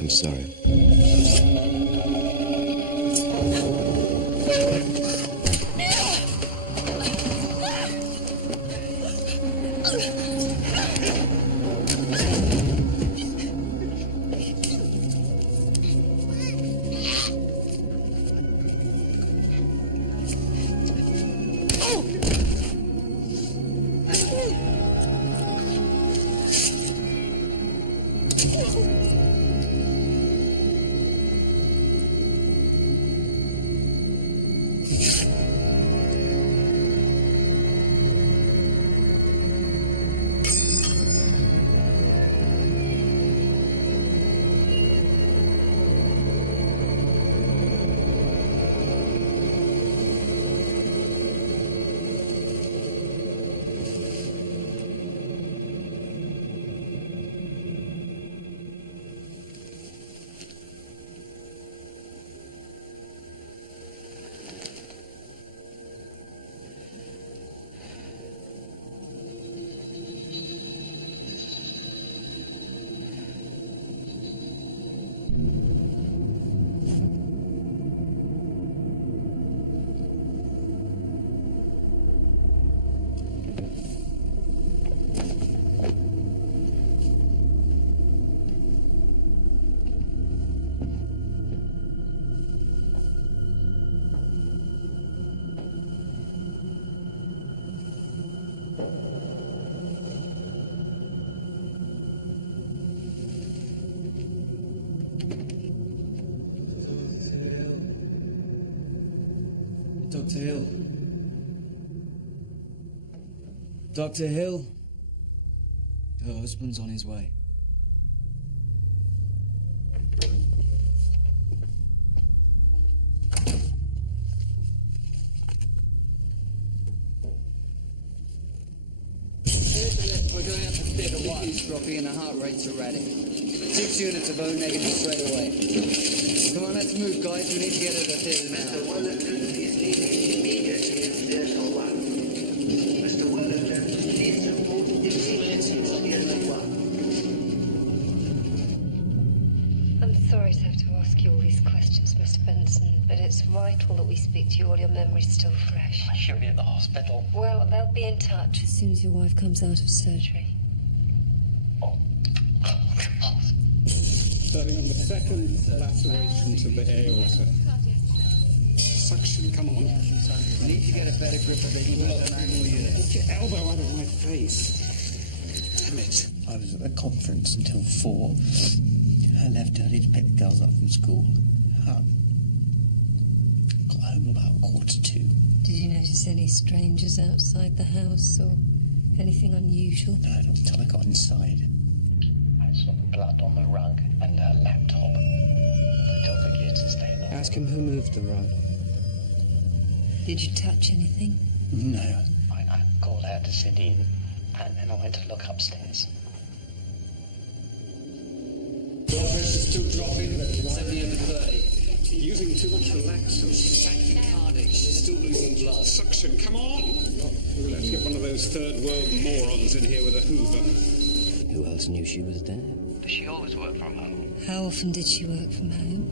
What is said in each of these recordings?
I'm sorry. Dr. Hill. Dr. Hill. Her husband's on his way. We're going up to theatre 1. He's dropping and the heart rate's erratic. 6 units of O negative straight away. Come on, let's move, guys. We need to get out of theatre now. Mr. Wellington is needed immediately in theatre 1. Mr. Wellington needs support immediately in theatre 1. I'm sorry to have to ask you all these questions, Mr. Benson, but it's vital that we speak to you while your memory's still fresh. I should be at the hospital. Well, they'll be in touch as soon as your wife comes out of surgery. Starting on the second laceration to the aorta. Suction, come on. I need to get a better grip of it. Get your elbow out of my face. Damn it. I was at the conference until 4. I left early to pick the girls up from school. Got home about 1:45. Did you notice any strangers outside the house or anything unusual? No, not until I got inside. I saw blood on the rug and her laptop. I told the kids to stay there. Ask him who moved the rug. Did you touch anything? No. I called out to Sidine and then I went to look upstairs. Blood pressure's still dropping, 70 over 30. Using too much relaxant. Tachycardic, she's still losing blood. Suction, come on! Let's get one of those third world morons in here with a hoover. Who else knew she was there? Does she always work from home? How often did she work from home?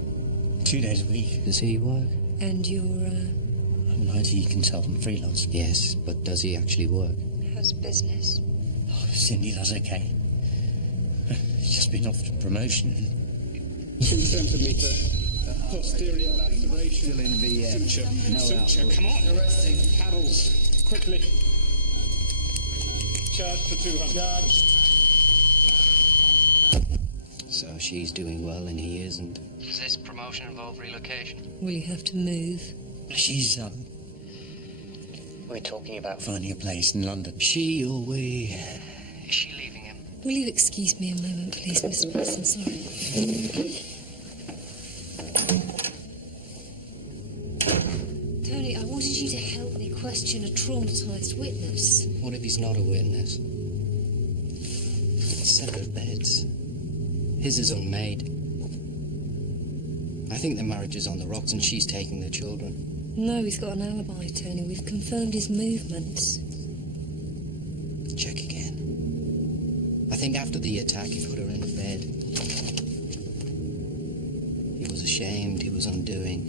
2 days a week. Does he work? And your, I'm an IT consultant, freelance. Yes, but does he actually work? how's business? Oh, Cindy does okay. She's just been offered promotion. 2 centimetre posterior laceration. Still in VM. Suture. No Suture, output. come on! Arresting. Paddles, quickly. Charge for 200. Charge. So she's doing well and he isn't. Does this promotion involve relocation? Will you have to move? She's, We're talking about... finding a place in London. She or we? Is she leaving him? Will you excuse me a moment, please, Mr. Preston? Sorry. Tony, I wanted you to help me question a traumatised witness. What if he's not a witness? Separate beds. His is unmade. I think the marriage is on the rocks and she's taking the children. No, he's got an alibi, Tony. We've confirmed his movements. Check again. I think after the attack he put her in a bed. ashamed he was undoing.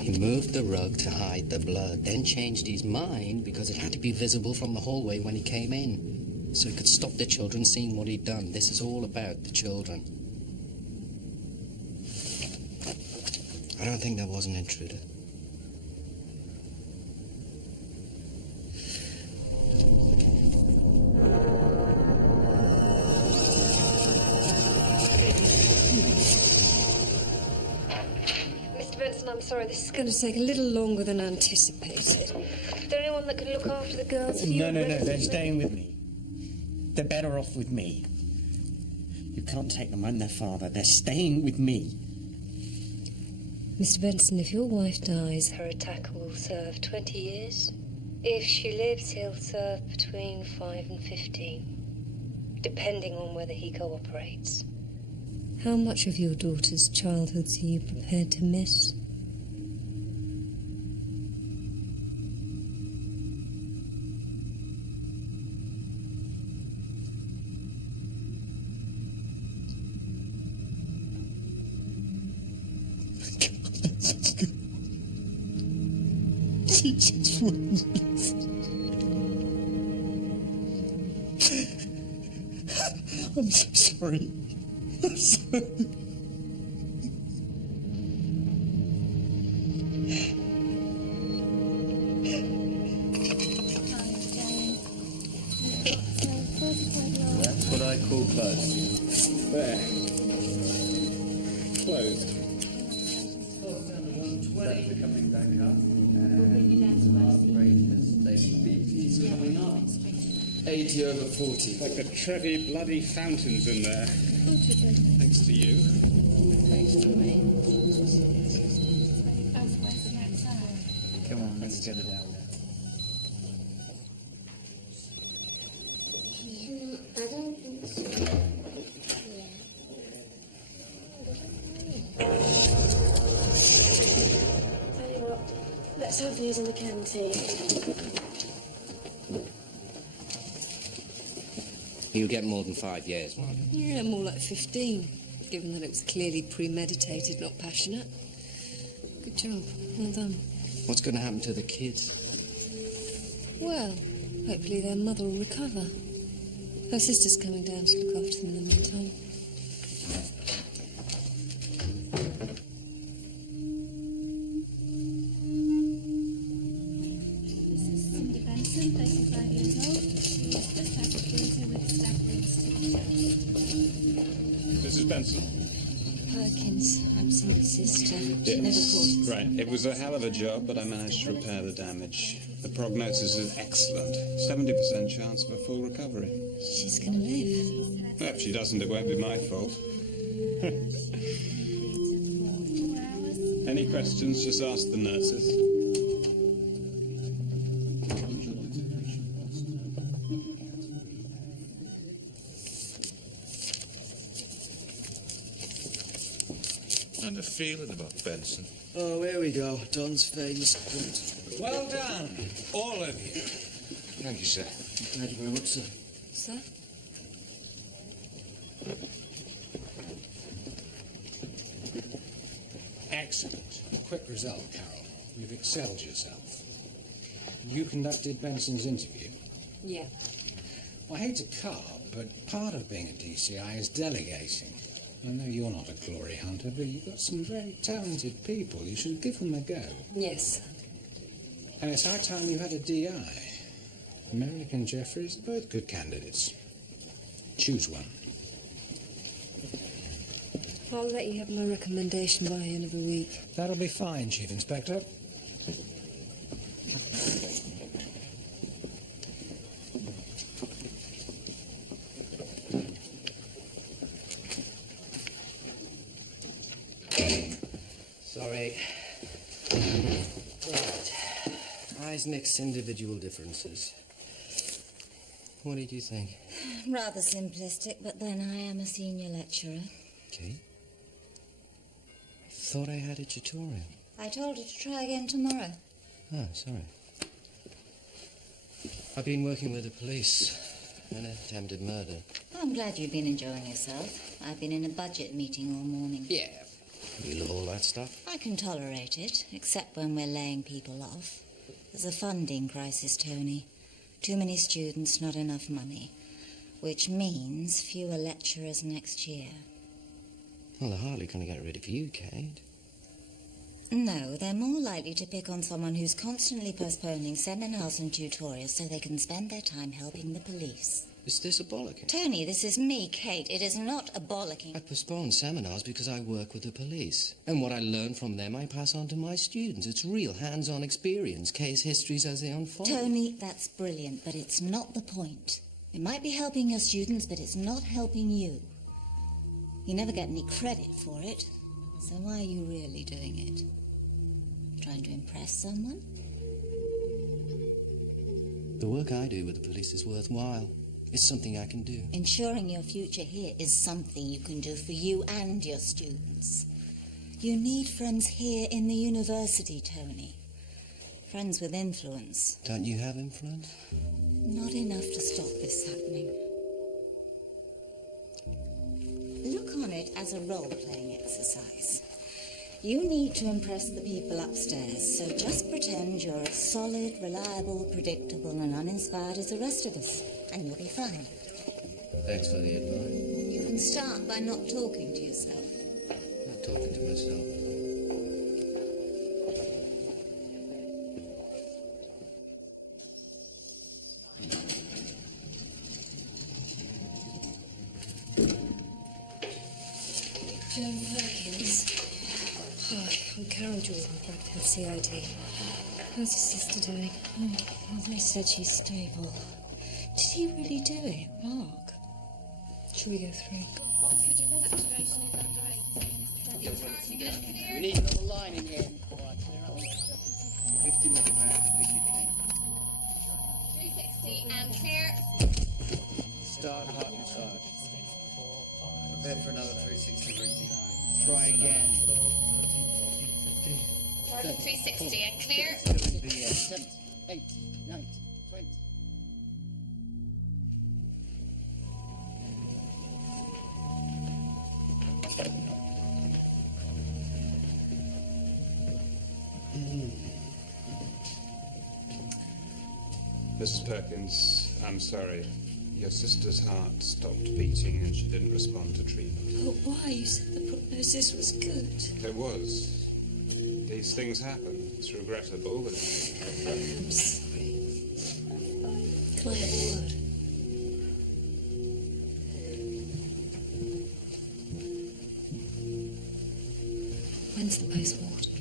He moved the rug to hide the blood, then changed his mind because it had to be visible from the hallway when he came in, so he could stop the children seeing what he'd done. This is all about the children. I don't think there was an intruder. Mr. Benson, I'm sorry, this is going to take a little longer than anticipated. Is there anyone that can look after the girls for you? No, they're staying with me. They're better off with me. You can't take them. I'm their father. They're staying with me. Mr. Benson, if your wife dies, her attacker will serve 20 years. If she lives, he'll serve between 5 and 15, depending on whether he cooperates. How much of your daughter's childhood are you prepared to miss? She just wouldn't. I'm so sorry. I'm sorry. That's what I call close. There. Closed. That's coming back up. And heart rate has stable. BP's coming up. 80 over 40. Like the Trevi bloody fountains in there. Thanks to you. Thanks to me. Come on, let's get it out there. I don't think so. Tell you what, let's have these in the canteen. You'll get more than 5 years, Mark. Yeah, more like 15, given that it was clearly premeditated, not passionate. Good job. Well done. What's going to happen to the kids? Well, hopefully their mother will recover. Her sister's coming down to look after them in the meantime. This is Cindy Benson, 35 years old. She was just out of theatre with Stafford's. Mrs. Benson. Perkins, I'm Cindy's sister. She never Yes. called. Right. It was a hell of a job, but I managed to repair the damage. The prognosis is excellent. 70% chance of a full recovery. She's gonna live. Well, if she doesn't, it won't be my fault. Any questions, just ask the nurses. And a feeling about Benson. Oh, here we go. Don's famous quote. Well done, all of you. Thank you, sir. Thank you very much, sir. Sir? Excellent. Quick result, Carol. You've excelled yourself. You conducted Benson's interview. Yeah. I hate to carp, but part of being a DCI is delegating. I know you're not a glory hunter, but you've got some very talented people. You should give them a go. Yes. And it's high time you had a DI. Merrick and Jeffries, both good candidates. Choose one. I'll let you have my recommendation by the end of the week. That'll be fine, Chief Inspector. Sorry. Right. Isaac's individual differences. What did you think? Rather simplistic, but then I am a senior lecturer. Okay. I thought I had a tutorial. I told her to try again tomorrow. Oh, sorry. I've been working with the police. An attempted murder. I'm glad you've been enjoying yourself. I've been in a budget meeting all morning. Yeah, You love all that stuff? I can tolerate it, except when we're laying people off. There's a funding crisis, Tony. Too many students, not enough money. Which means fewer lecturers next year. Well, they're hardly going to get rid of you, Kate. No, they're more likely to pick on someone who's constantly postponing seminars and tutorials so they can spend their time helping the police. Is this a bollocking? Tony, this is me, Kate. It is not a bollocking. I postpone seminars because I work with the police. And what I learn from them, I pass on to my students. It's real hands-on experience, case histories as they unfold. Tony, that's brilliant, but it's not the point. It might be helping your students, but it's not helping you. You never get any credit for it. So why are you really doing it? Trying to impress someone? The work I do with the police is worthwhile. It's something I can do. Ensuring your future here is something you can do for you and your students. You need friends here in the university, Tony. Friends with influence. Don't you have influence? Not enough to stop this happening. Look on it as a role-playing exercise. You need to impress the people upstairs, so just pretend you're as solid, reliable, predictable, and uninspired as the rest of us, and you'll be fine. Thanks for the advice. You can start by not talking to yourself. Not talking to myself. Joan Perkins. Hi, I'm Carol Jordan, Bradfield CID. How's your sister doing? Oh, they said she's stable. Did he really do it, Mark? Shall we go through? We need another line in here. 50 milligrams of lignocaine. 360 and clear. Start heart massage. Prepare for another 360 breathing. Try again. Target 360 and clear. 7, 8, 9, 20. Mrs. Perkins, I'm sorry. Your sister's heart stopped beating and she didn't respond to treatment. Oh, why? You said the prognosis was good. It was. These things happen. It's regrettable, but... I'm sorry. Can I have a word? When's the post-mortem?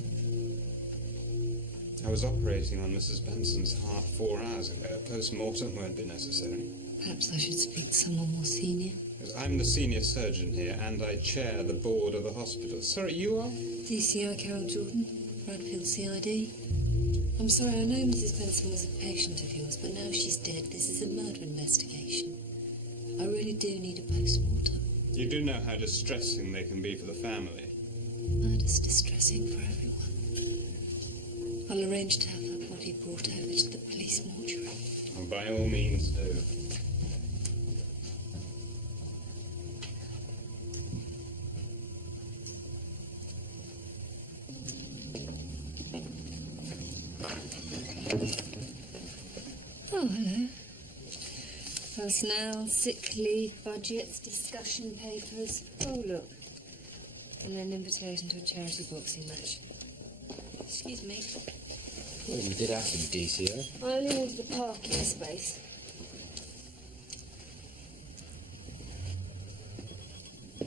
I was operating on Mrs. Benson's heart 4 hours ago. A post-mortem won't be necessary. Perhaps I should speak to someone more senior. I'm the senior surgeon here, and I chair the board of the hospital. Sorry, you are? DCI Carol Jordan, Bradfield CID. I'm sorry, I know Mrs. Benson was a patient of yours, but now she's dead. This is a murder investigation. I really do need a post-mortem. You do know how distressing they can be for the family. Murder's distressing for everyone. I'll arrange to have her body brought over to the police mortuary. And by all means do. Oh, hello. Personnel, sick leave, budgets, discussion papers. Oh, look. And an invitation to a charity boxing match. Excuse me. Well, you did ask for the DCI. I only wanted a parking space.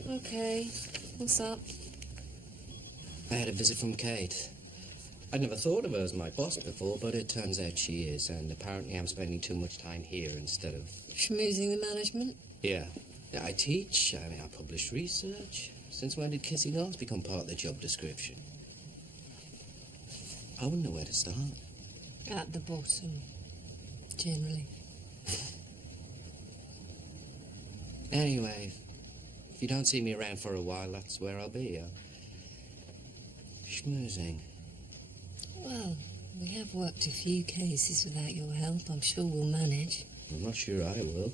Okay. What's up? I had a visit from Kate. I'd never thought of her as my boss before, but it turns out she is, and apparently I'm spending too much time here instead of... Schmoozing the management? Yeah. I teach, I publish research. Since when did kissing ass become part of the job description? I wouldn't know where to start. At the bottom, generally. Anyway, if you don't see me around for a while, that's where I'll be. Schmoozing. Well, we have worked a few cases without your help. I'm sure we'll manage. I'm not sure I will.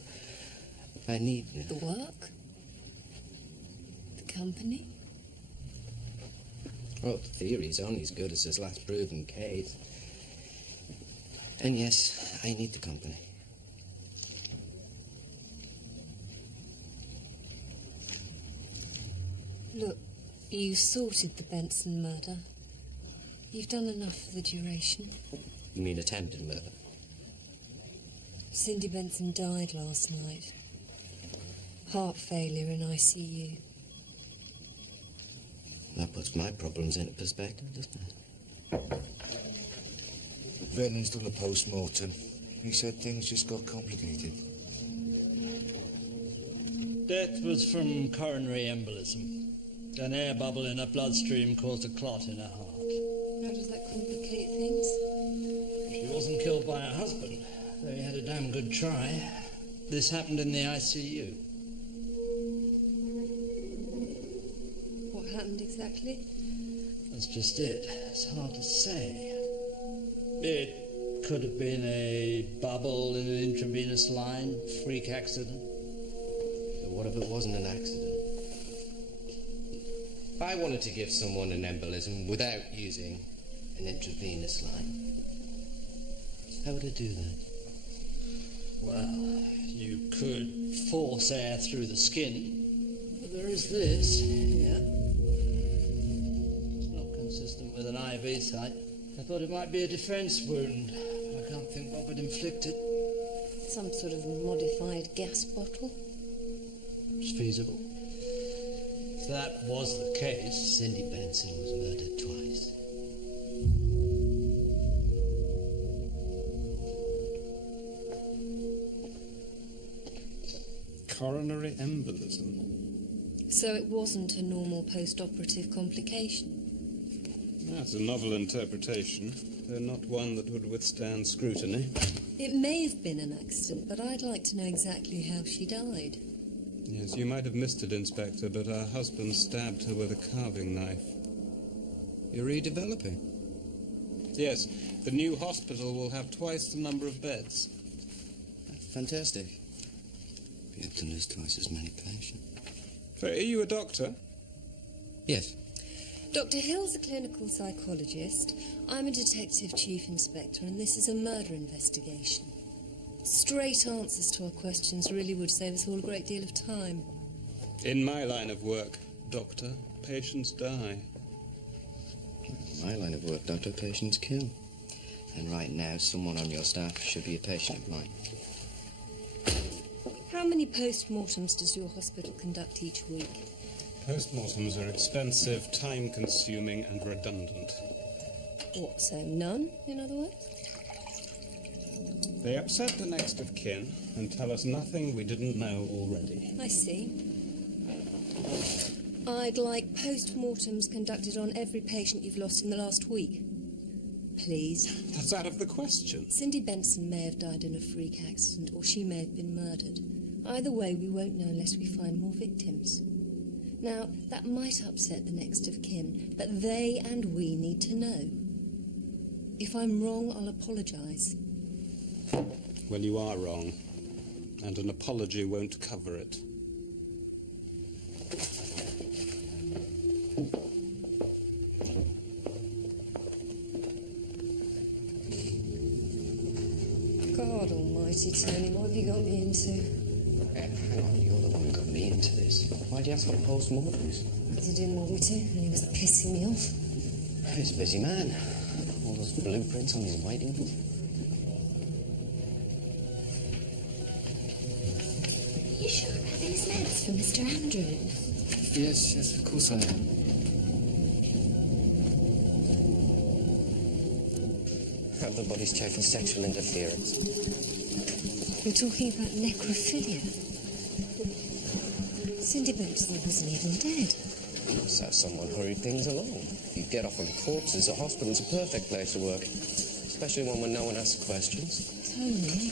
I need... The work? The company? Well, the theory's only as good as his last proven case. And yes, I need the company. Look, you sorted the Benson murder. You've done enough for the duration. You mean attempted murder? Cindy Benson died last night. Heart failure in ICU. That puts my problems into perspective, doesn't it? Vernon's done a post-mortem. He said things just got complicated. Death was from coronary embolism. An air bubble in her bloodstream caused a clot in her heart. How does that complicate things? She wasn't killed by her husband, though he had a damn good try. This happened in the ICU. What happened exactly? That's just it. It's hard to say. It could have been a bubble in an intravenous line, freak accident. But what if it wasn't an accident? If I wanted to give someone an embolism without using an intravenous line, how would I do that? Well, you could force air through the skin, but there is this here. It's not consistent with an IV site. I thought it might be a defense wound. I can't think what would inflict it. Some sort of modified gas bottle? It's feasible. If that was the case, Cindy Benson was murdered twice. Coronary embolism. So it wasn't a normal post-operative complication? That's a novel interpretation, though not one that would withstand scrutiny. It may have been an accident, but I'd like to know exactly how she died. Yes, you might have missed it, Inspector, but her husband stabbed her with a carving knife. You're redeveloping? Yes, the new hospital will have twice the number of beds. Fantastic. Be able to lose twice as many patients. So, are you a doctor? Yes. Dr. Hill's a clinical psychologist. I'm a detective chief inspector, and this is a murder investigation. Straight answers to our questions really would save us all a great deal of time. In my line of work, Doctor, patients die. In my line of work, Doctor, patients kill. And right now, someone on your staff should be a patient of mine. How many post-mortems does your hospital conduct each week? Postmortems are expensive, time-consuming, and redundant. What, so none, in other words? They upset the next of kin and tell us nothing we didn't know already. I see. I'd like post-mortems conducted on every patient you've lost in the last week. Please. That's out of the question. Cindy Benson may have died in a freak accident, or she may have been murdered. Either way, we won't know unless we find more victims. Now, that might upset the next of kin, but they and we need to know. If I'm wrong, I'll apologise. Well, you are wrong, and an apology won't cover it. God almighty, Tony, what have you got me into? Hang on, you're the one who got me into this. Why do you ask for post-mortems? Because he didn't want me to, and he was pissing me off. He's a busy man. All those blueprints on his writing. You sure about these meds for Mr. Andrews? Yes, of course I am. Have the bodies checked for sexual interference. We're talking about necrophilia. Cindy Benson wasn't even dead. So someone hurried things along. You get off on corpses, a hospital's a perfect place to work. Especially one where no one asks questions. Tony,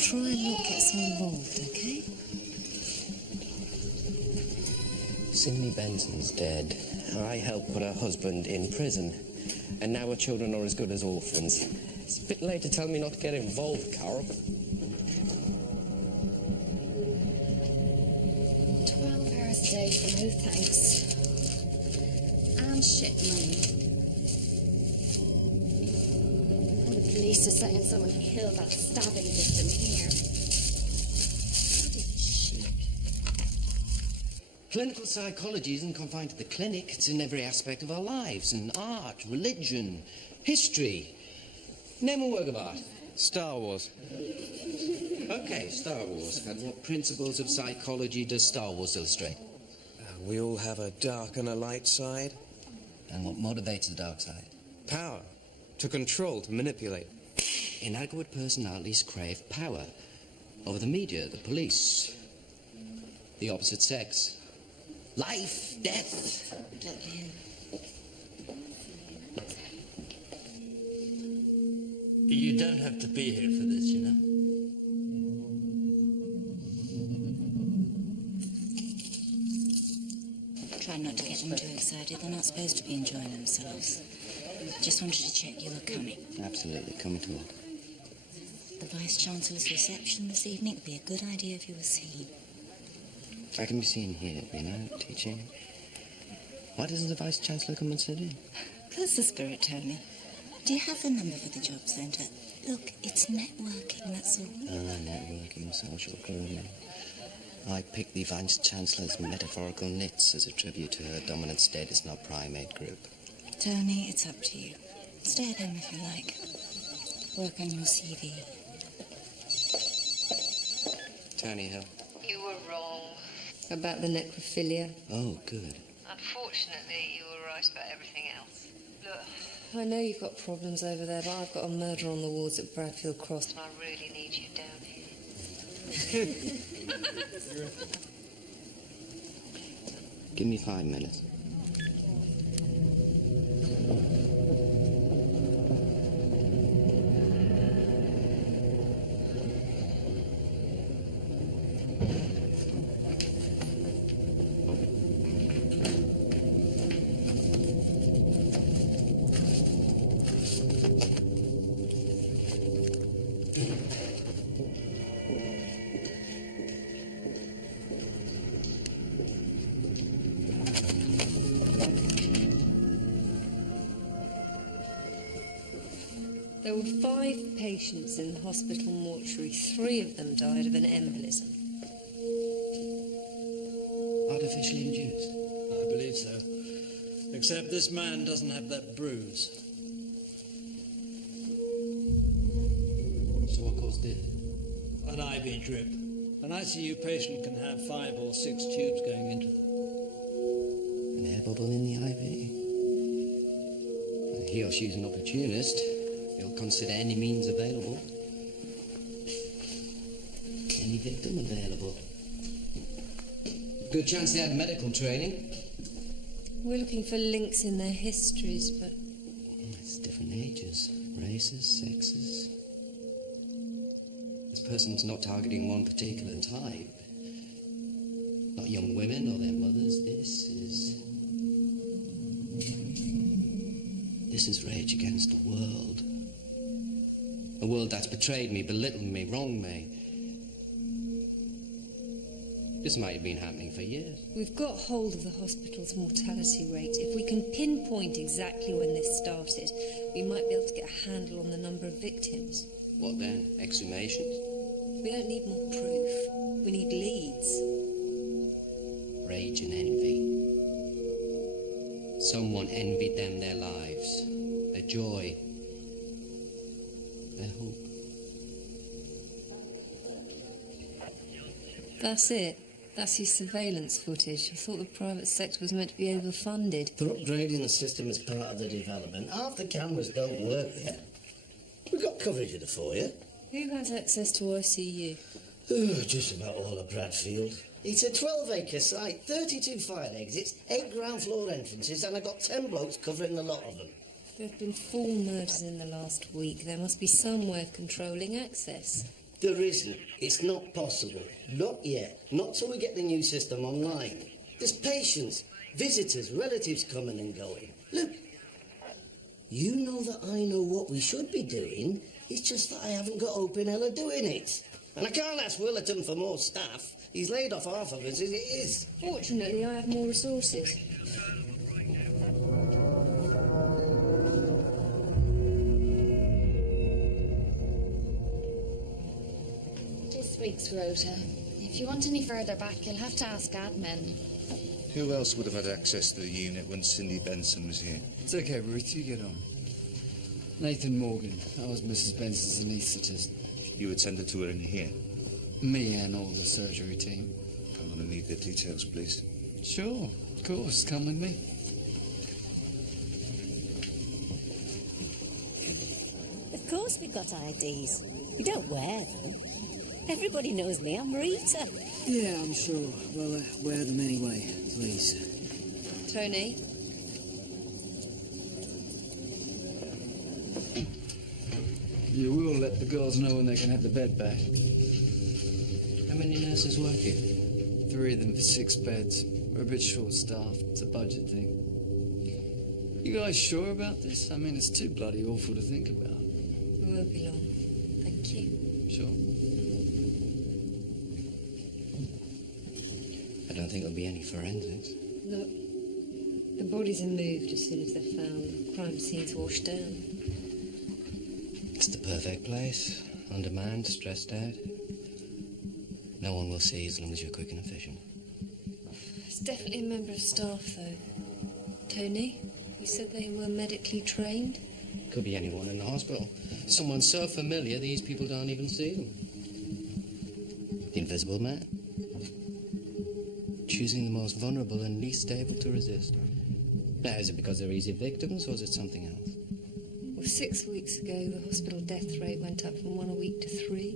try and not get so involved, okay? Cindy Benson's dead. I helped put her husband in prison. And now her children are as good as orphans. It's a bit late to tell me not to get involved, Carol. 12 hours a day for no thanks. down shit, Mum. The police are saying someone killed that stabbing victim here. Clinical psychology isn't confined to the clinic. It's in every aspect of our lives, in art, religion, history. Name a work of art. Star Wars. Okay, Star Wars. And what principles of psychology does Star Wars illustrate? We all have a dark and a light side. And what motivates the dark side? Power. To control, to manipulate. Inadequate personalities crave power. Over the media, the police, the opposite sex. Life, death. You don't have to be here for this, you know. Try not to get them too excited. They're not supposed to be enjoying themselves. Just wanted to check you were coming. Absolutely, coming to what? The Vice-Chancellor's reception this evening. It'd be a good idea if you were seen. I can be seen here, you know, teaching. Why doesn't the Vice-Chancellor come and sit in? That's the spirit, Tony. Do you have the number for the job centre? Look, it's networking, that's all. Networking, social grooming. I picked the Vice-Chancellor's metaphorical nits as a tribute to her dominant status in our primate group. Tony, it's up to you. Stay at home if you like. Work on your CV. Tony Hill. You were wrong. About the necrophilia. Oh, good. Unfortunately, you were right about everything else. Look, I know you've got problems over there, but I've got a murder on the wards at Bradfield Cross, and I really need you down here. Give me 5 minutes. There were 5 patients in the hospital mortuary. 3 of them died of an embolism. Artificially induced? I believe so. Except this man doesn't have that bruise. So what caused it? An IV drip. An ICU patient can have 5 or 6 tubes going into them. An air bubble in the IV? He or she's an opportunist. He'll consider any means available. Any victim available. Good chance they had medical training. We're looking for links in their histories, but... It's different ages, races, sexes. This person's not targeting one particular type. Not young women or their mothers. This is rage against the world. A world that's betrayed me, belittled me, wronged me. This might have been happening for years. We've got hold of the hospital's mortality rate. If we can pinpoint exactly when this started, we might be able to get a handle on the number of victims. What then? Exhumations? We don't need more proof. We need leads. Rage and envy. Someone envied them their lives, their joy, their hope. That's it. That's your surveillance footage. I thought the private sector was meant to be overfunded. They're upgrading the system as part of the development. Half the cameras don't work yet. We've got coverage of the foyer. Who has access to ICU? Oh, just about all of Bradfield. It's a 12-acre site, 32 fire exits, 8 ground floor entrances, and I've got 10 blokes covering a lot of them. There have been 4 murders in the last week. There must be some way of controlling access. There isn't. It's not possible. Not yet. Not till we get the new system online. There's patients, visitors, relatives coming and going. Look, you know that I know what we should be doing. It's just that I haven't got open Ella doing it. And I can't ask Willerton for more staff. He's laid off half of us as it is. Fortunately, I have more resources. Thanks, Rhoda. If you want any further back, you'll have to ask admin. Who else would have had access to the unit when Cindy Benson was here? It's okay, Ruth, you get on. Nathan Morgan. I was Mrs. Benson's anaesthetist. You attended to her in here? Me and all the surgery team. I'm going to need the details, please. Sure, of course. Come with me. Of course we've got IDs. We don't wear them. Everybody knows me. I'm Rita. Yeah, I'm sure. Well, wear them anyway, please. Tony? You will let the girls know when they can have the bed back. How many nurses work here? 3 of them for 6 beds. We're a bit short-staffed. It's a budget thing. You guys sure about this? I mean, it's too bloody awful to think about. It won't be long. Thank you. Sure. I don't think there'll be any forensics. No. The bodies are moved as soon as they're found. Crime scene's washed down. It's the perfect place. Undermanned, stressed out. No one will see as long as you're quick and efficient. It's definitely a member of staff, though. Tony, you said they were medically trained? Could be anyone in the hospital. Someone so familiar these people don't even see them. The Invisible Man. Choosing the most vulnerable and least able to resist. Now, is it because they're easy victims, or is it something else? Well, 6 weeks ago, the hospital death rate went up from 1 a week to 3.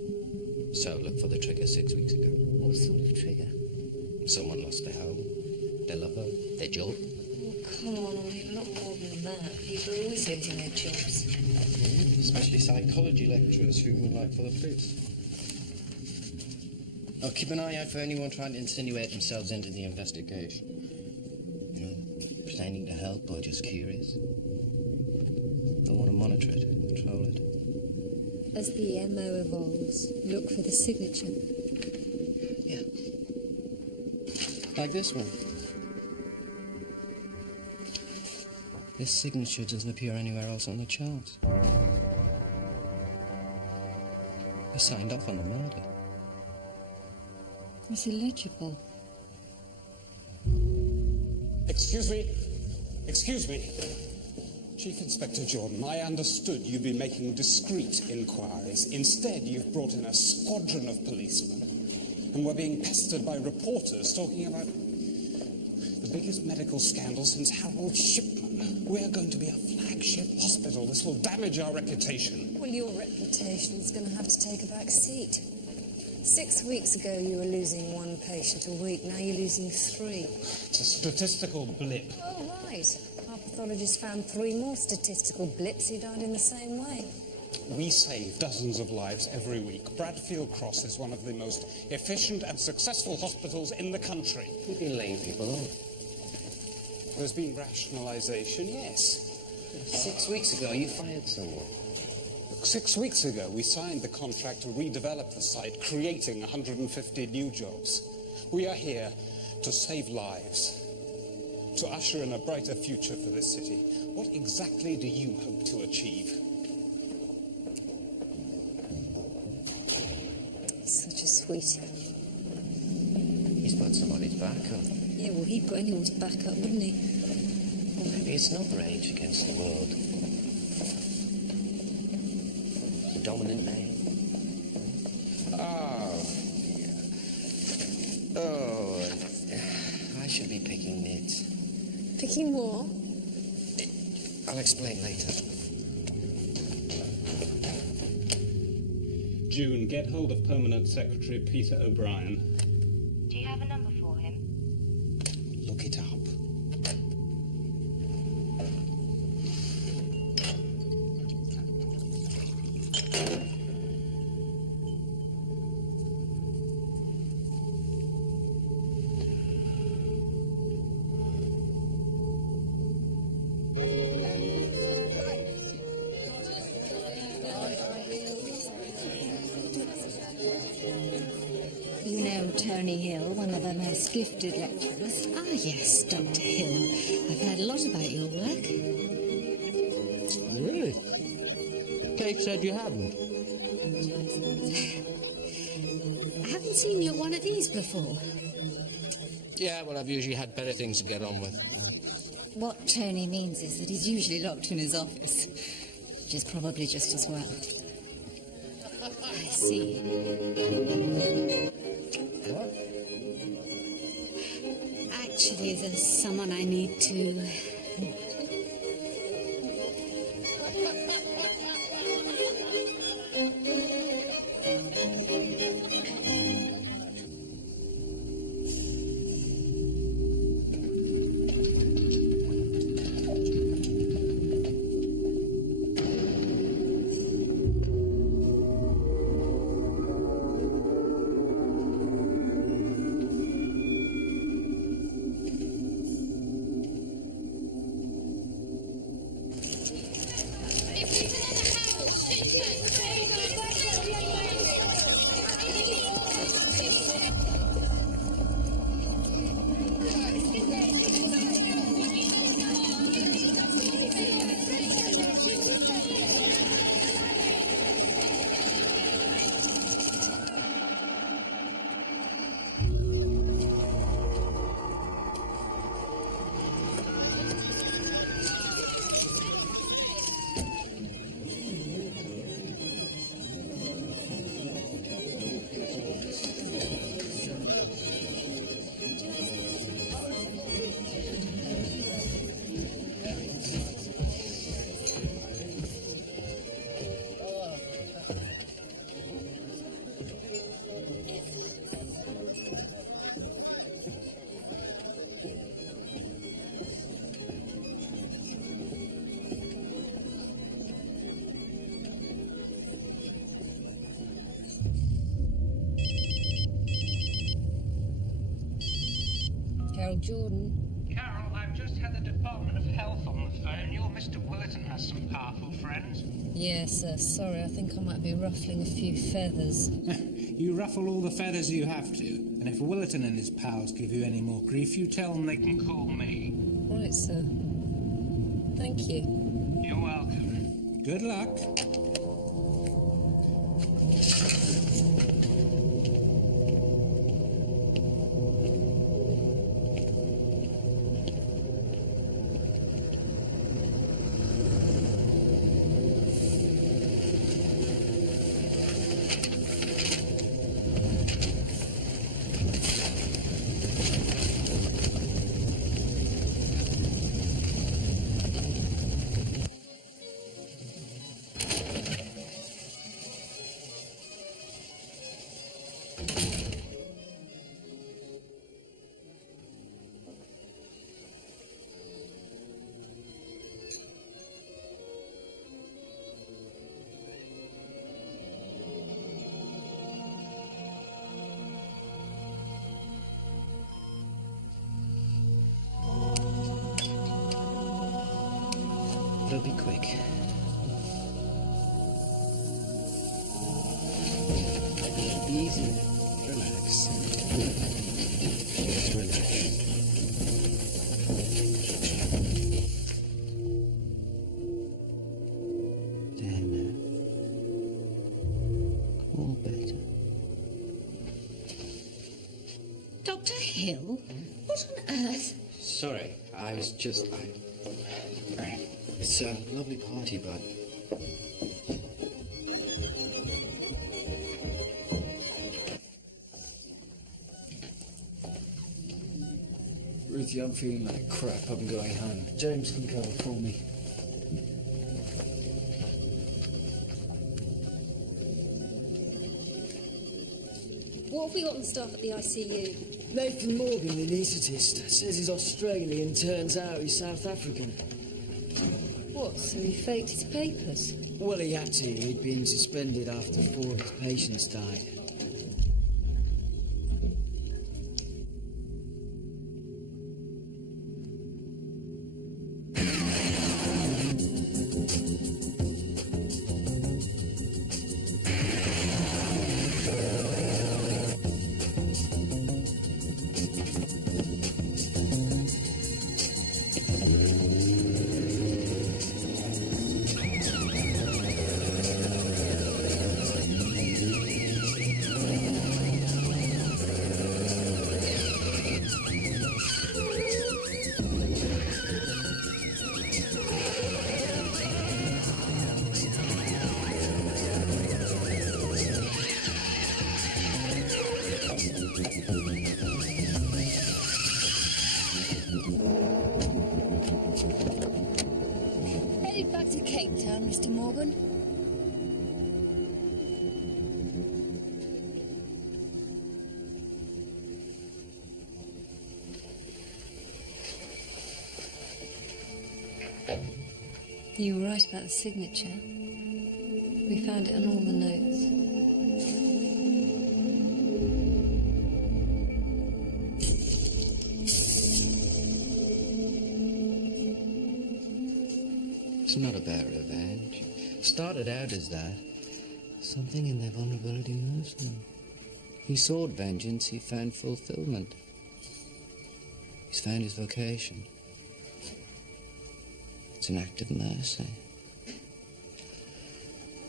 So look for the trigger 6 weeks ago. What sort of trigger? Someone lost their home, their lover, their job. Oh, come on, Olive, a lot more than that. People are always losing their jobs. Especially psychology lecturers who moonlight for the police. Oh, keep an eye out for anyone trying to insinuate themselves into the investigation. You know, pretending to help or just curious. I want to monitor it, control it. As the MO evolves, look for the signature. Yeah. Like this one. This signature doesn't appear anywhere else on the charts. They signed off on the murder. It's illegible. Excuse me. Excuse me. Chief Inspector Jordan, I understood you'd be making discreet inquiries. Instead, you've brought in a squadron of policemen. And we're being pestered by reporters talking about the biggest medical scandal since Harold Shipman. We're going to be a flagship hospital. This will damage our reputation. Well, your reputation's going to have to take a back seat. 6 weeks ago, you were losing 1 patient a week. Now you're losing 3. It's a statistical blip. Oh, right. Our pathologist found 3 more statistical blips who died in the same way. We save dozens of lives every week. Bradfield Cross is one of the most efficient and successful hospitals in the country. You've been laying people off. There's been rationalisation, yes. 6 weeks ago, you fired someone. 6 weeks ago, we signed the contract to redevelop the site, creating 150 new jobs. We are here to save lives, to usher in a brighter future for this city. What exactly do you hope to achieve? Such a sweetie. He's put somebody's back up. Yeah, well, he'd put anyone's back up, wouldn't he? Well, maybe it's not rage against the world. The dominant male. Oh, I should be picking nits. Picking what? I'll explain later. June, get hold of Permanent Secretary Peter O'Brien. Do you have a number for him? Look it up. You know Tony Hill, one of our most gifted lecturers. Ah, yes, Dr. Hill. I've heard a lot about your work. Really? Kate said you hadn't. I haven't seen you at one of these before. Yeah, well, I've usually had better things to get on with. What Tony means is that he's usually locked in his office, which is probably just as well. I see. What? Actually, there's someone I need to... Jordan. Carol, I've just had the Department of Health on the phone. Your Mr. Willerton has some powerful friends. Yes, sir. Sorry, I think I might be ruffling a few feathers. You ruffle all the feathers you have to, and if Willerton and his pals give you any more grief, you tell them they can call me. Right, sir. Thank you. You're welcome. Good luck. It'll be quick. Easy. Relax. Just relax. There now. All better. Dr. Hill? What on earth? Sorry, I was just... It's a lovely party, but... Ruthie, I'm feeling like crap. I'm going home. James can cover for me. What have we got on staff at the ICU? Nathan Morgan, the anaesthetist, says he's Australian, turns out he's South African. What, so he faked his papers? Well, he had to. He'd been suspended after 4 of his patients died. You were right about the signature. We found it on all the notes. It's not about revenge. Started out as that. Something in their vulnerability moves them. He sought vengeance, he found fulfillment. He's found his vocation. It's an act of mercy.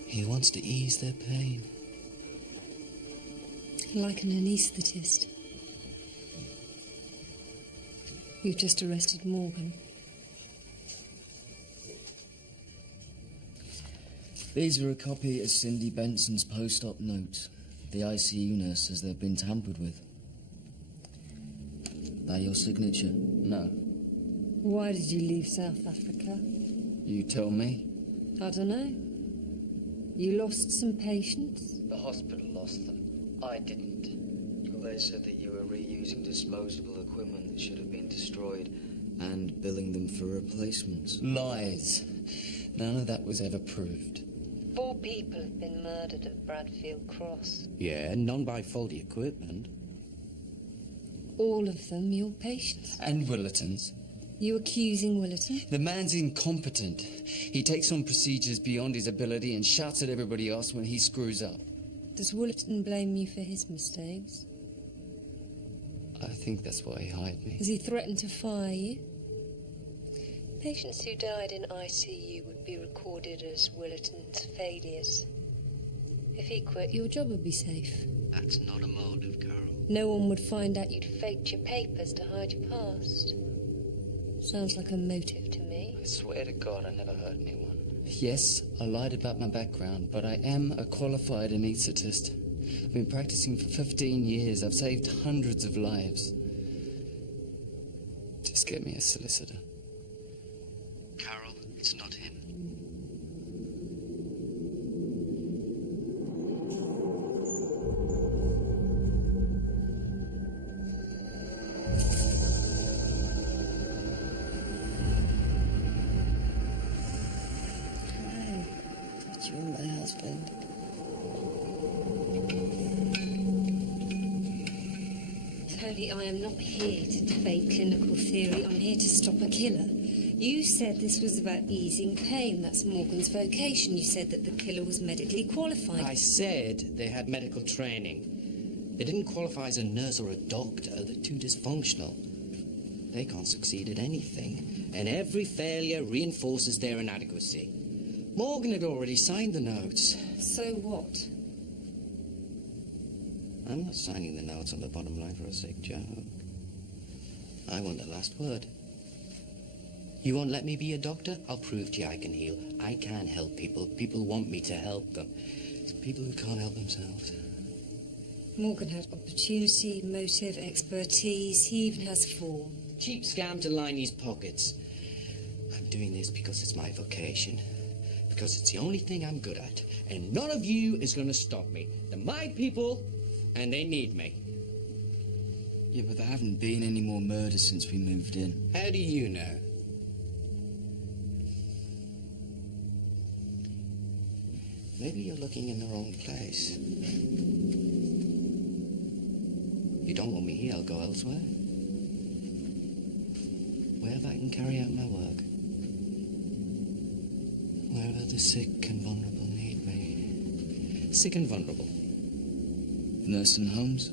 He wants to ease their pain. Like an anaesthetist. We've just arrested Morgan. These are a copy of Cindy Benson's post-op notes. The ICU nurse says they've been tampered with. That your signature? No. Why did you leave South Africa? You tell me. I don't know. You lost some patients? The hospital lost them. I didn't. Well, they said that you were reusing disposable equipment that should have been destroyed and billing them for replacements. Lies. None of that was ever proved. 4 people have been murdered at Bradfield Cross. Yeah, none by faulty equipment. All of them your patients? And Willerton's. You accusing Willerton? The man's incompetent. He takes on procedures beyond his ability and shouts at everybody else when he screws up. Does Willerton blame you for his mistakes? I think that's why he hired me. Has he threatened to fire you? Patients who died in ICU would be recorded as Willerton's failures. If he quit, your job would be safe. That's not a motive, Carol. No one would find out you'd faked your papers to hide your past. Sounds like a motive to me. I swear to God, I never hurt anyone. Yes, I lied about my background, but I am a qualified anaesthetist. I've been practicing for 15 years. I've saved hundreds of lives. Just get me a solicitor. Carol, it's not him. I thought you were my husband. Tony, I am not here to debate clinical theory. I'm here to stop a killer. You said this was about easing pain. That's Morgan's vocation. You said that the killer was medically qualified. I said they had medical training. They didn't qualify as a nurse or a doctor. They're too dysfunctional. They can't succeed at anything. And every failure reinforces their inadequacy. Morgan had already signed the notes. So what? I'm not signing the notes on the bottom line for a sick joke. I want the last word. You won't let me be a doctor? I'll prove to you I can heal. I can help people. People want me to help them. It's people who can't help themselves. Morgan had opportunity, motive, expertise. He even has form. Cheap scam to line his pockets. I'm doing this because it's my vocation. Because it's the only thing I'm good at. And none of you is going to stop me. They're my people, and they need me. Yeah, but there haven't been any more murders since we moved in. How do you know? Maybe you're looking in the wrong place. If you don't want me here, I'll go elsewhere. Wherever I can carry out my work. Wherever the sick and vulnerable need me. Sick and vulnerable. Nursing homes?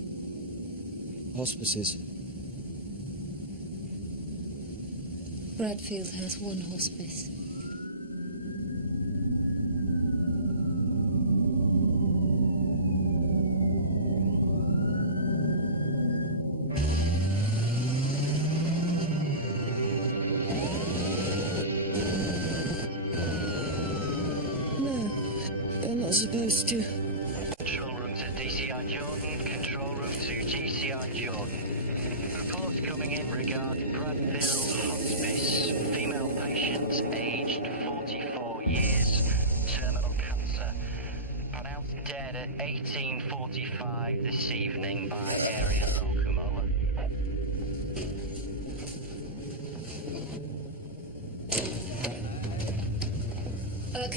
Hospices? Bradfield has one hospice. No, they're not supposed to. Control room to DCI Jordan, control room to GCI Jordan. Reports coming in regarding Bradfield Hospice. Female patient, aged 44 years, terminal cancer. Pronounced dead at 18:45 this evening by area locomotor.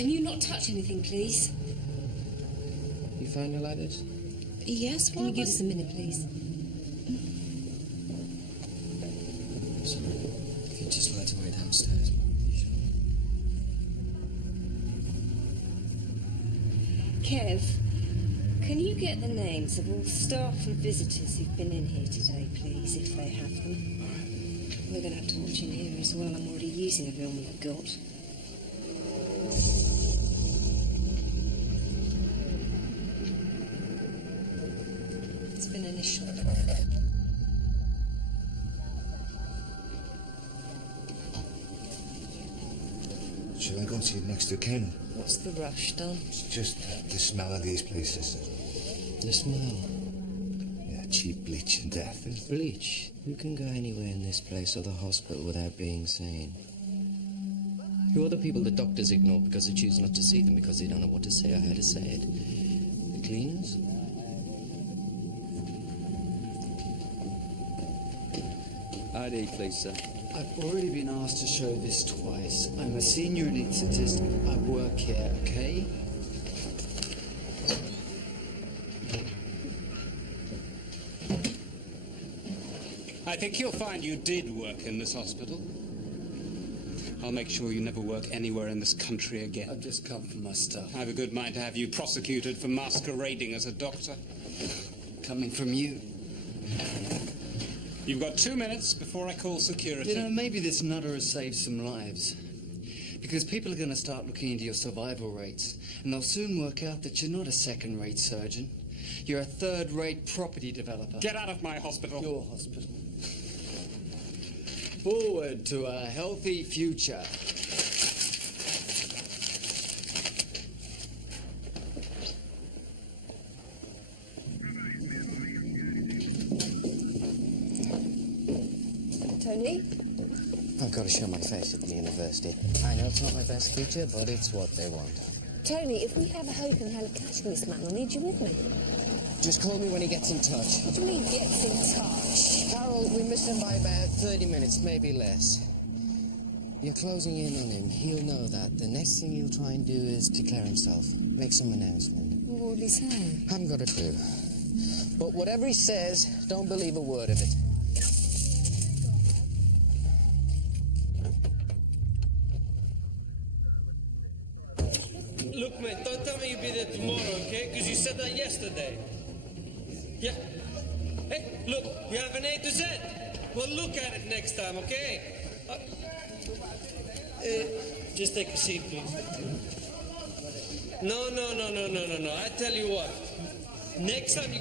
Can you not touch anything, please? You find her like this? Yes, can you give us a minute, please? Sorry. If you'd just like to wait downstairs. Kev, can you get the names of all staff and visitors who've been in here today, please, if they have them? We're going to have to watch in here as well. I'm already using everyone we've got. It's been initial. Shall I go to you next to Ken? What's the rush, Don? It's just the smell of these places. The smell? Yeah, cheap bleach and death. Bleach? Who can go anywhere in this place or the hospital without being seen? Who are the people the doctors ignore because they choose not to see them because they don't know what to say or how to say it? The cleaners? ID, please, sir. I've already been asked to show this twice. I'm a senior anaesthetist. I work here, okay? I think you'll find you did work in this hospital. I'll make sure you never work anywhere in this country again. I've just come for my stuff. I have a good mind to have you prosecuted for masquerading as a doctor. Coming from you. You've got 2 minutes before I call security. You know, maybe this nutter has saved some lives. Because people are going to start looking into your survival rates, and they'll soon work out that you're not a second-rate surgeon. You're a third-rate property developer. Get out of my hospital. Your hospital. Forward to a healthy future. Tony? I've got to show my face at the university. I know it's not my best feature, but it's what they want. Tony, if we have a hope in hell of catching this man, I'll need you with me. Just call me when he gets in touch. What do you mean, gets in touch? Carol, we missed him by about 30 minutes, maybe less. You're closing in on him. He'll know that. The next thing he'll try and do is declare himself. Make some announcement. What would he say? Haven't got a clue. But whatever he says, don't believe a word of it. Look, mate, don't tell me you'll be there tomorrow, okay? Because you said that yesterday. Yeah. Hey, look, you have an A to Z. Well, look at it next time, okay? Just take a seat, please. No. I tell you what. Next time you...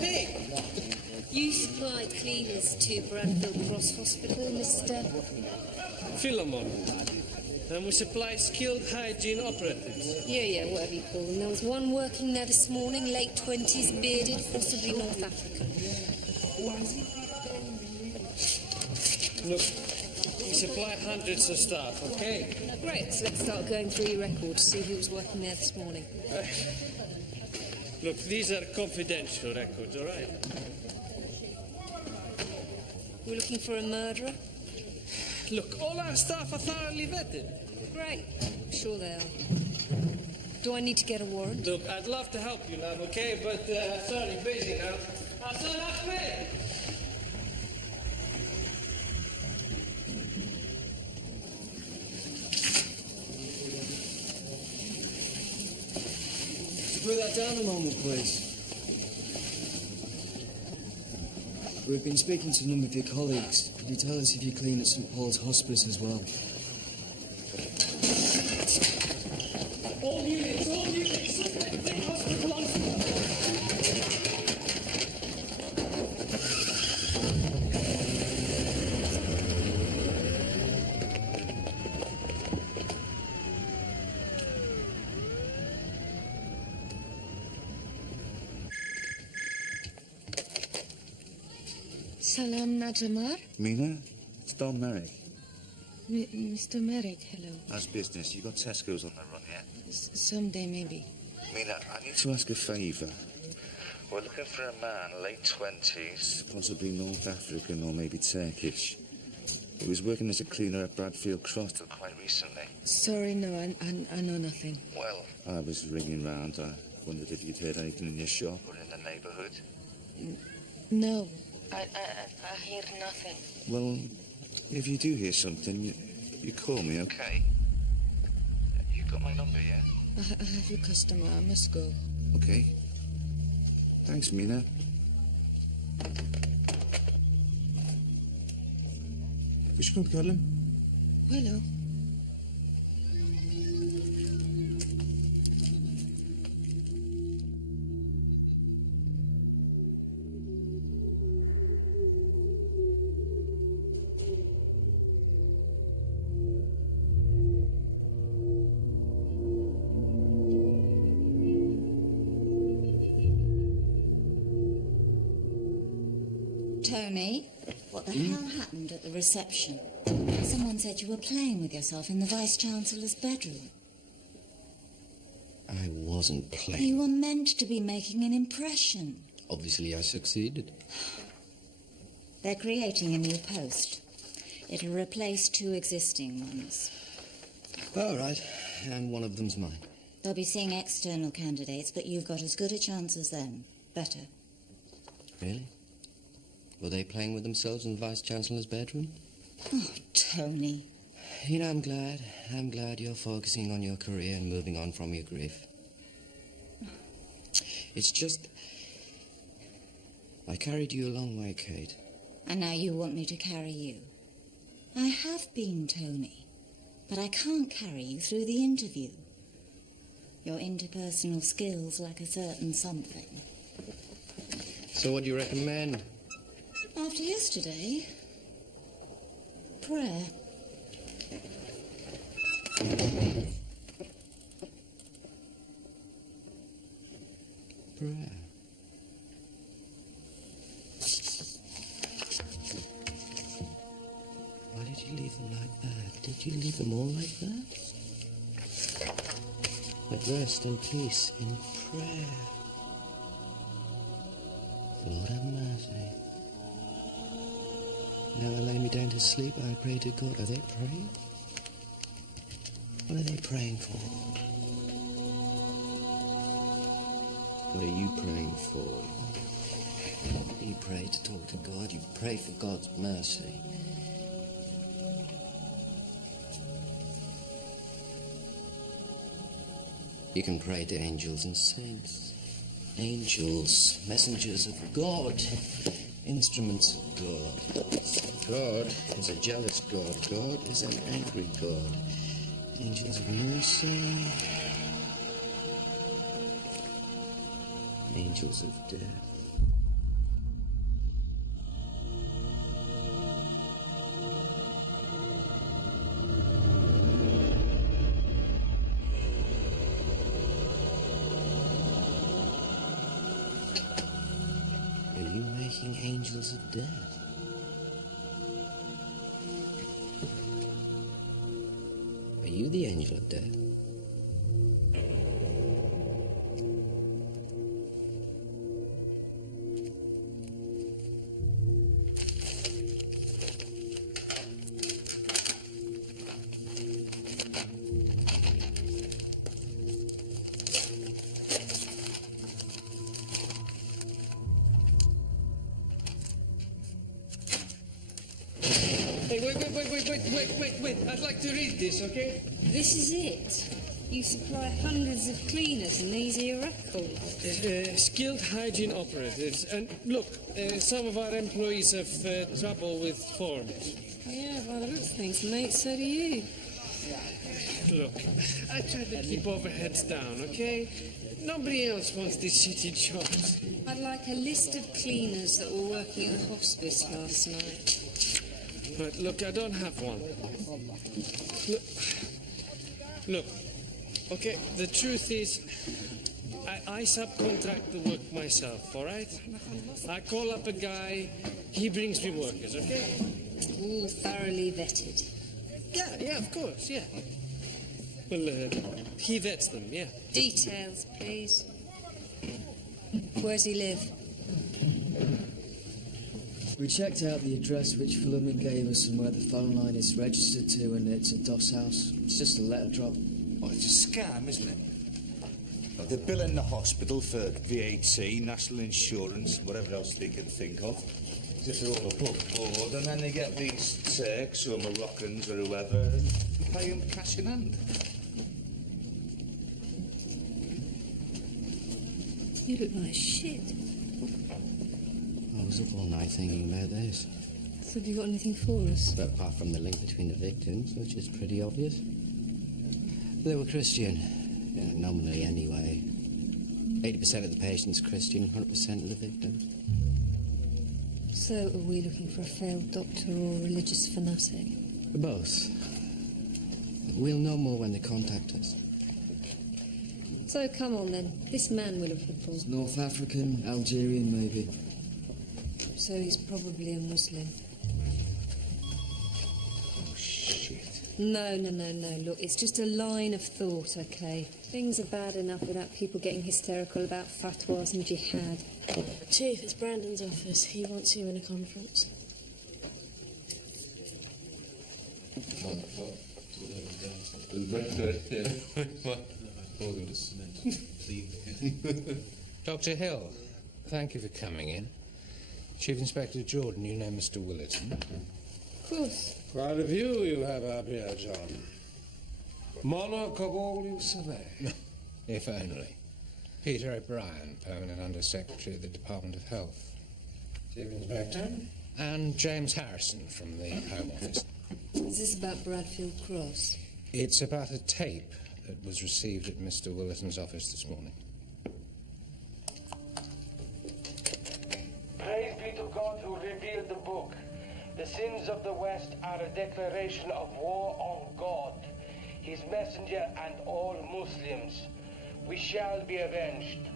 Hey! You supply cleaners to Bradfield Cross Hospital, Mr. Philemon. And we supply skilled hygiene operatives. Yeah, whatever you call them. There was one working there this morning, late 20s, bearded, possibly North African. Look, we supply hundreds of staff, okay? Great, so let's start going through your record to see who was working there this morning. Look, these are confidential records, all right? We're looking for a murderer? Look, all our staff are thoroughly vetted. Great. Sure they are. Do I need to get a warrant? Look, I'd love to help you, love, okay? But, sorry, busy now. Hasan Ahmed! Put that down a moment, please. We've been speaking to a number of your colleagues. Could you tell us if you clean at St. Paul's Hospice as well? All units, take hospital on. Salam Najamar. Mina, it's Don Merrick. Mr. Merrick, hello. How's business? You got Tesco's on the run yet? Someday, maybe. Mina, I need to ask a favour. We're looking for a man, late 20s, possibly North African or maybe Turkish. He was working as a cleaner at Bradfield Cross till quite recently. Sorry, no, I know nothing. Well, I was ringing round. I wondered if you'd heard anything in your shop or in the neighbourhood. No, I hear nothing. Well, if you do hear something, you call me, okay? You got my number, yeah? I have your customer. I must go. Okay. Thanks, Mina. وش كنت تكلم؟ Hello. Tony, what the hell happened at the reception? Someone said you were playing with yourself in the Vice-Chancellor's bedroom. I wasn't playing. You were meant to be making an impression. Obviously, I succeeded. They're creating a new post. It'll replace 2 existing ones. All right, and one of them's mine. They'll be seeing external candidates, but you've got as good a chance as them. Better. Really? Were they playing with themselves in the Vice-Chancellor's bedroom? Oh, Tony. You know, I'm glad you're focusing on your career and moving on from your grief. It's just... I carried you a long way, Kate. And now you want me to carry you. I have been, Tony. But I can't carry you through the interview. Your interpersonal skills lack a certain something. So what do you recommend? After yesterday, prayer. Prayer. Why did you leave them like that? Did you leave them all like that? At rest and peace in prayer. Lord have mercy. Now I lay me down to sleep, I pray to God. Are they praying? What are they praying for? What are you praying for? You pray to talk to God, you pray for God's mercy. You can pray to angels and saints. Angels, messengers of God, instruments of God. God is a jealous God. God is an angry God. Angels of mercy. Angels of death. Are you making angels of death? Are you the angel of death? Hey, wait. I'd like to read this, okay? This is it. You supply hundreds of cleaners and these are your records. Skilled hygiene operatives. And look, some of our employees have trouble with forms. Yeah, by the looks of things, mate, so do you. Look, I try to keep overheads down, okay? Nobody else wants these shitty jobs. I'd like a list of cleaners that were working at the hospice last night. But look, I don't have one. Look, okay, the truth is, I subcontract the work myself, all right? I call up a guy, he brings me workers, okay? All thoroughly vetted. Yeah, of course, yeah. Well, he vets them, yeah. Details, please. Where's he live? We checked out the address which Fleming gave us and where the phone line is registered to, and it's a DOS house. It's just a letter drop. Well, it's a scam, isn't it? Well, they're billing the hospital for VAT, national insurance, whatever else they can think of. As if they're all above board, and then they get these Turks or Moroccans or whoever and pay them cash in hand. You look like shit. I was up all night thinking about this. So have you got anything for us? But apart from the link between the victims, which is pretty obvious. They were Christian. Nominally anyway. 80% of the patients Christian, 100% of the victims. So are we looking for a failed doctor or a religious fanatic? Both. We'll know more when they contact us. So come on then. This man we're looking for. It's North African, Algerian maybe. So he's probably a Muslim. Oh, shit. No. Look, it's just a line of thought, okay? Things are bad enough without people getting hysterical about fatwas and jihad. Chief, it's Brandon's office. He wants you in a conference. Dr. Hill, thank you for coming in. Chief Inspector Jordan, you know Mr. Willerton? Of course. Quite a view you have up here, John. Monarch of all you survey. If only. Peter O'Brien, Permanent Under Secretary of the Department of Health. Chief Inspector? And James Harrison from the Home Office. Is this about Bradfield Cross? It's about a tape that was received at Mr. Willerton's office this morning. Praise be to God who revealed the book. The sins of the West are a declaration of war on God, his messenger, and all Muslims. We shall be avenged.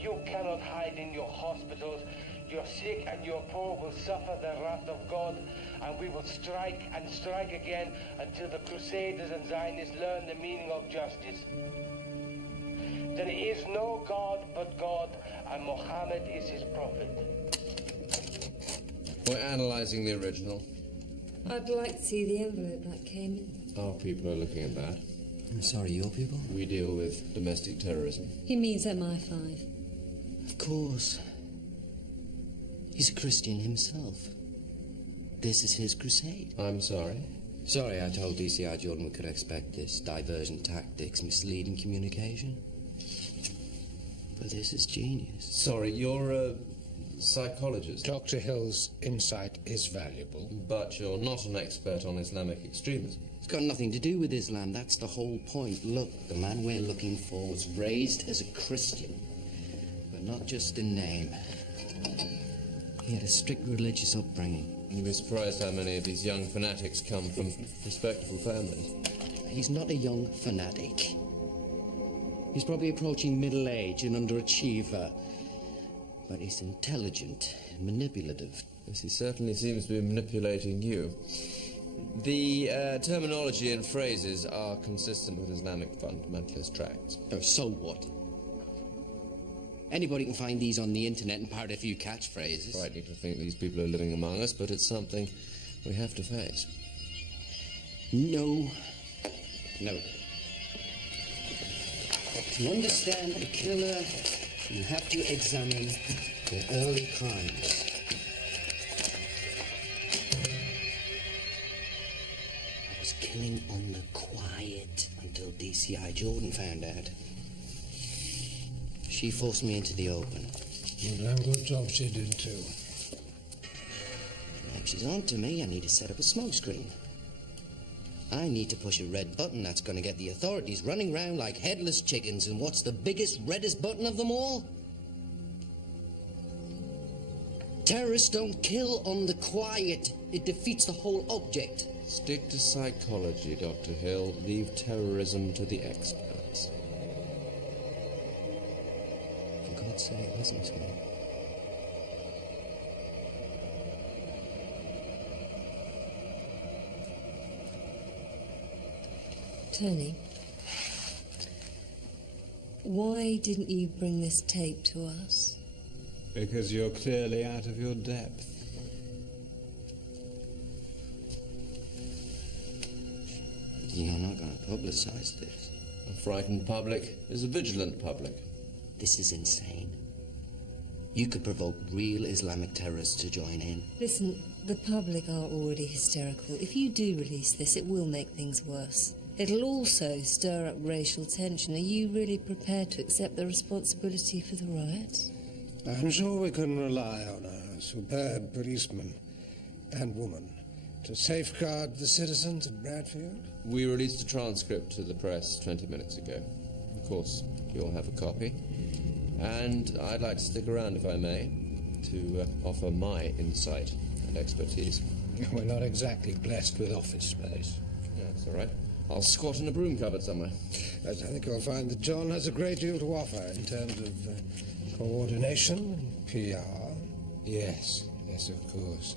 You cannot hide in your hospitals. Your sick and your poor will suffer the wrath of God, and we will strike and strike again until the Crusaders and Zionists learn the meaning of justice. There is no God but God, and Muhammad is his prophet. We're analysing the original. I'd like to see the envelope that came in. Our people are looking at that. I'm sorry, your people? We deal with domestic terrorism. He means MI5. Of course. He's a Christian himself. This is his crusade. I'm sorry. Sorry, I told DCI Jordan we could expect this. Diversion tactics, misleading communication. But this is genius. Sorry, you're a psychologist. Dr. Hill's insight is valuable. But you're not an expert on Islamic extremism. It's got nothing to do with Islam. That's the whole point. Look, the man we're looking for was raised as a Christian. But not just in name. He had a strict religious upbringing. You'd be surprised how many of these young fanatics come from respectable families. He's not a young fanatic. He's probably approaching middle age, an underachiever. But he's intelligent, manipulative. Yes, he certainly seems to be manipulating you. The terminology and phrases are consistent with Islamic fundamentalist tracts. Oh, so what? Anybody can find these on the internet and parrot a few catchphrases. Frightening to think these people are living among us, but it's something we have to face. No. To understand a killer, you have to examine their early crimes. I was killing on the quiet until DCI Jordan found out. She forced me into the open. Damn good job she did too. Now she's on to me, I need to set up a smoke screen. I need to push a red button that's going to get the authorities running round like headless chickens. And what's the biggest, reddest button of them all? Terrorists don't kill on the quiet. It defeats the whole object. Stick to psychology, Dr. Hill. Leave terrorism to the experts. For God's sake, listen to me. Tony, why didn't you bring this tape to us? Because you're clearly out of your depth. You're not going to publicise this. A frightened public is a vigilant public. This is insane. You could provoke real Islamic terrorists to join in. Listen, the public are already hysterical. If you do release this, it will make things worse. It'll also stir up racial tension. Are you really prepared to accept the responsibility for the riots? I'm sure we can rely on our superb policeman and woman to safeguard the citizens of Bradfield. We released a transcript to the press 20 minutes ago. Of course, you'll have a copy. And I'd like to stick around, if I may, to offer my insight and expertise. We're not exactly blessed with office space. Yeah, that's all right. I'll squat in a broom cupboard somewhere. As I think you'll find that John has a great deal to offer in terms of coordination and PR. Yes, of course.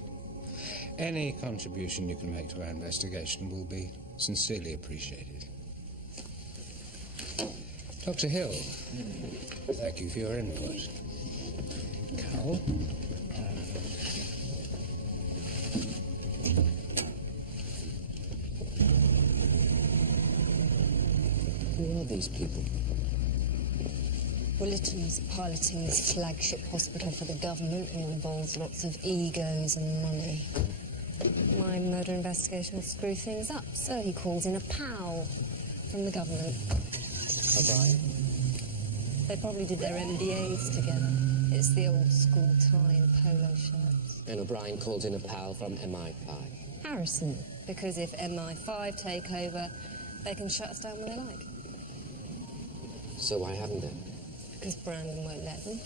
Any contribution you can make to our investigation will be sincerely appreciated. Dr. Hill, thank you for your input. Carol? Who are these people? Willerton's piloting this flagship hospital for the government and involves lots of egos and money. My murder investigation will screw things up, so he calls in a pal from the government. O'Brien? They probably did their MBAs together. It's the old school tie and polo shirts. And O'Brien calls in a pal from MI5. Harrison, because if MI5 take over, they can shut us down when they like. So why haven't they? Because Brandon won't let them.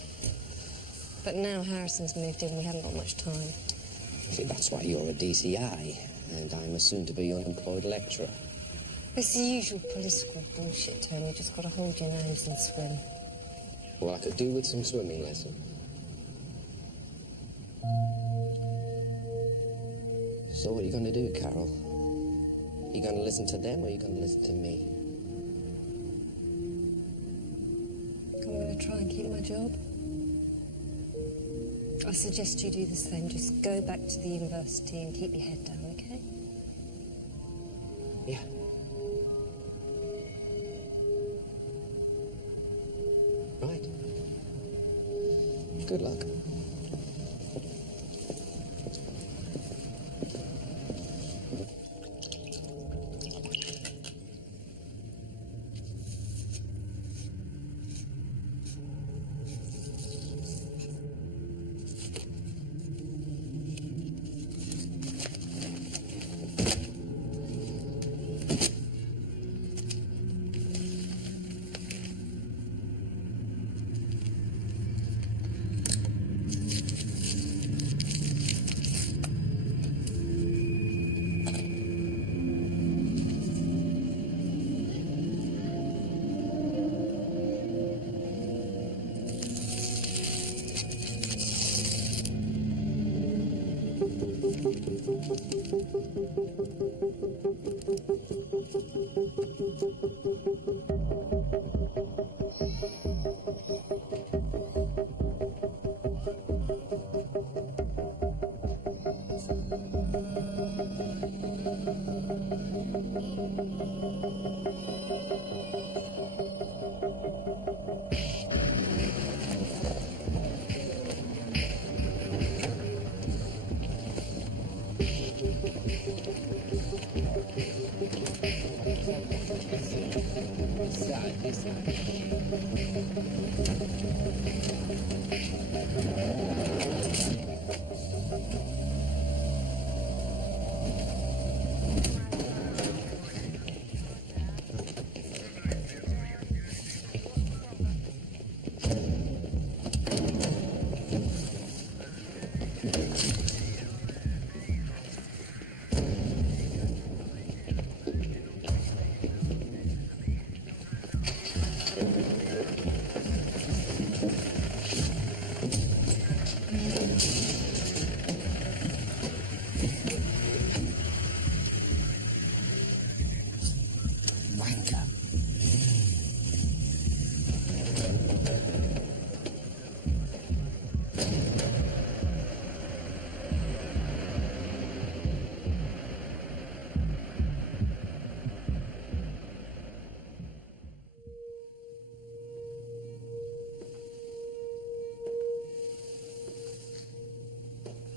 But now Harrison's moved in, we haven't got much time. See, that's why you're a DCI, and I'm a soon-to-be unemployed lecturer. It's the usual political bullshit, Tony. You just got to hold your nose and swim. Well, I could do with some swimming lesson. So what are you going to do, Carol? You going to listen to them, or are you going to listen to me? I'm going to try and keep my job. I suggest you do the same. Just go back to the university and keep your head down, okay? Yeah. Right. Good luck.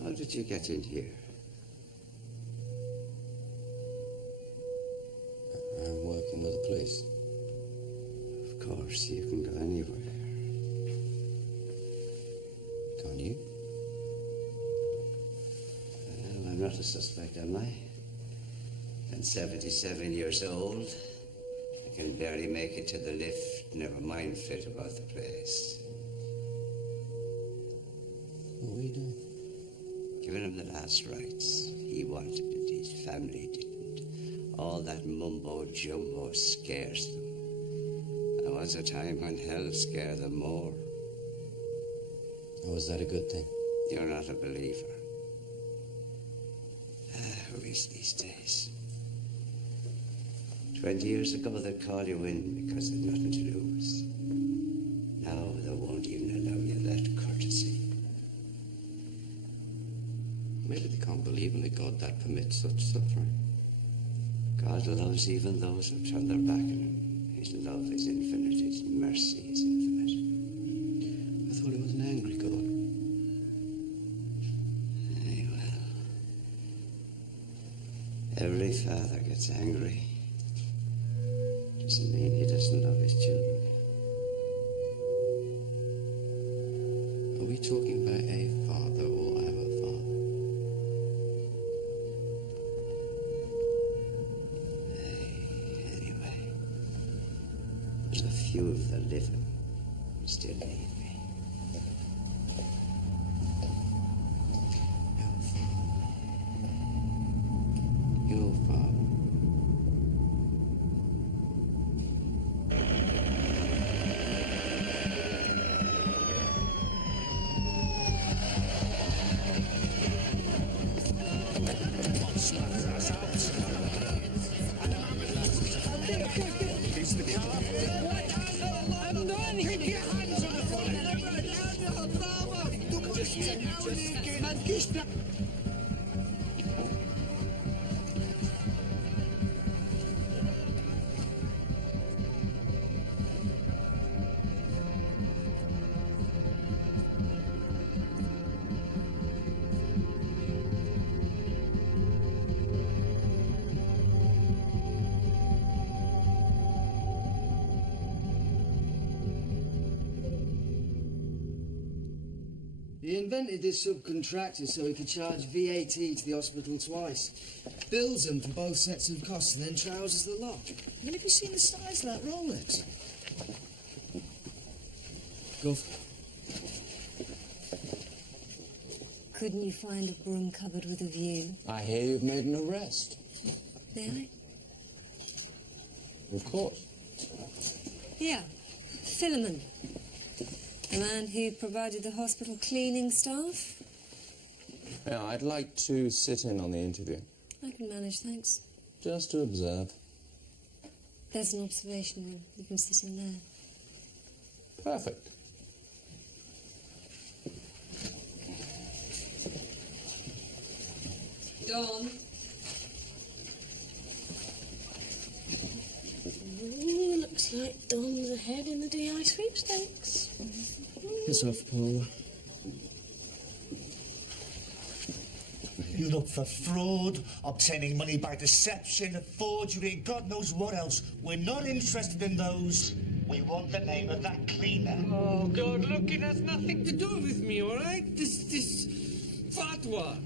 How did you get in here? I'm working with the police. Of course, you can go anywhere. Can't you? Well, I'm not a suspect, am I? I'm 77 years old. I can barely make it to the lift, never mind fit about the place. What were you doing? Giving him the last rites. He wanted it, his family didn't. All that mumbo-jumbo scares them. There was a time when hell scared them more. Or was that a good thing? You're not a believer. Who is these days? 20 years ago, they'd call you in because they'd nothing to lose. Now they won't even allow you that courtesy. Maybe they can't believe in a God that permits such suffering. God loves even those who turn their back on him. His love is infinite. His mercy is infinite. I thought he was an angry God. Well, every father gets angry. Doesn't mean he doesn't love his children. Are we talking about a father or our father? Anyway, there's a few of the living who still need me. Your father. He invented this subcontractor so he could charge VAT to the hospital twice. Bills them for both sets of costs and then trouses the lot. I mean, have you seen the size of that Rolex? Gov. Couldn't you find a broom cupboard with a view? I hear you've made an arrest. May I? Of course. Yeah. Philemon. The man who provided the hospital cleaning staff? Yeah, I'd like to sit in on the interview. I can manage, thanks. Just to observe. There's an observation room. You can sit in there. Perfect. Dawn. Looks like Don's ahead in the DI sweepstakes. Piss off, Paula. You look for fraud, obtaining money by deception, forgery, and God knows what else. We're not interested in those. We want the name of that cleaner. Oh, God, look, it has nothing to do with me, all right? This fatwa.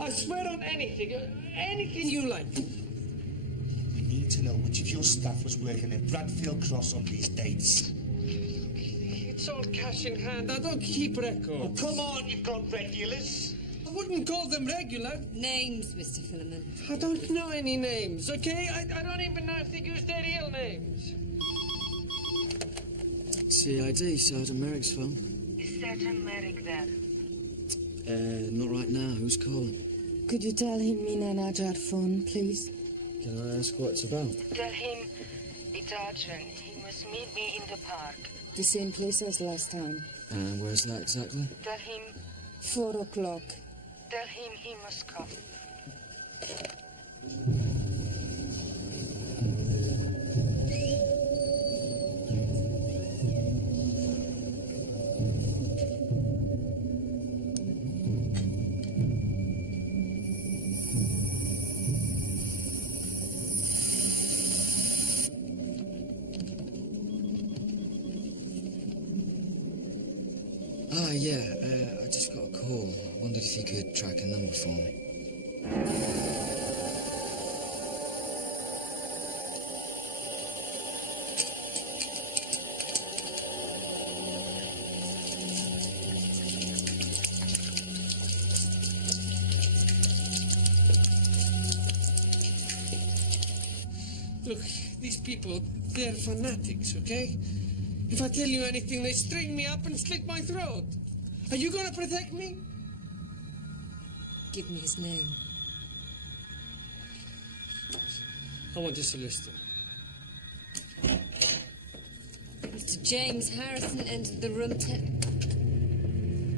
I swear on anything you like. We need to know which of your staff was working at Bradfield Cross on these dates. It's all cash in hand. I don't keep records. Oh, come on, you've got regulars. I wouldn't call them regular. Names, Mr. Philemon. I don't know any names, okay? I don't even know if they use their real names. CID, Sergeant Merrick's phone. Is Sergeant Merrick there? Not right now. Who's calling? Could you tell him Mina Najjar phone, please? Can I ask what it's about? Tell him it's urgent. He must meet me in the park. The same place as last time. And where's that exactly? Tell him... 4 o'clock. Tell him he must come. Ah, yeah, I just got a call. I wondered if you could track a number for me. Look, these people, they're fanatics, okay? If I tell you anything, they string me up and slit my throat. Are you gonna protect me? Give me his name. I want a solicitor. Mr. James Harrison entered the room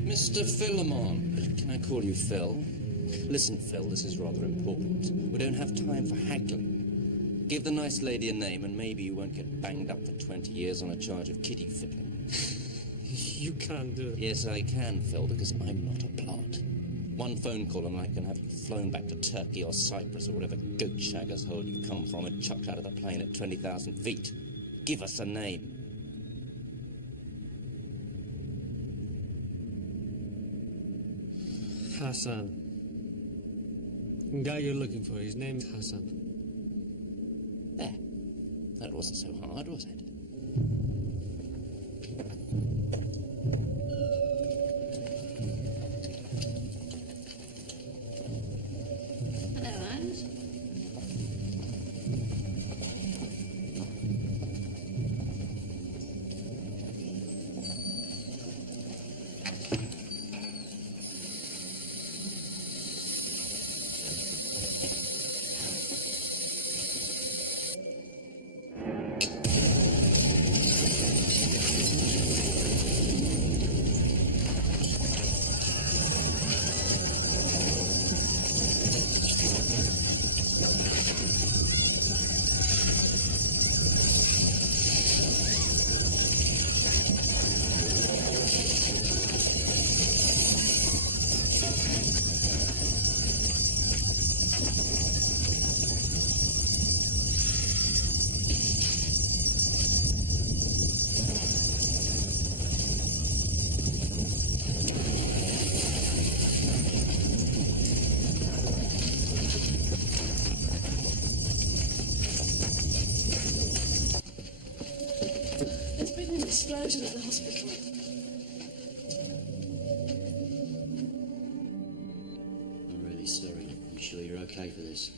Mr. Philemon. Can I call you Phil? Listen, Phil, this is rather important. We don't have time for haggling. Give the nice lady a name and maybe you won't get banged up for 20 years on a charge of kiddie fiddling. You can't do it. Yes, I can, Phil, because I'm not a plant. One phone call and I can have you flown back to Turkey or Cyprus or whatever goat shaggers hole you come from and chucked out of the plane at 20,000 feet. Give us a name. Hassan. The guy you're looking for, his name's Hassan. There. That wasn't so hard, was it? Hello, Hans. There's been an explosion at the hospital. I'm really sorry. You sure you're okay for this?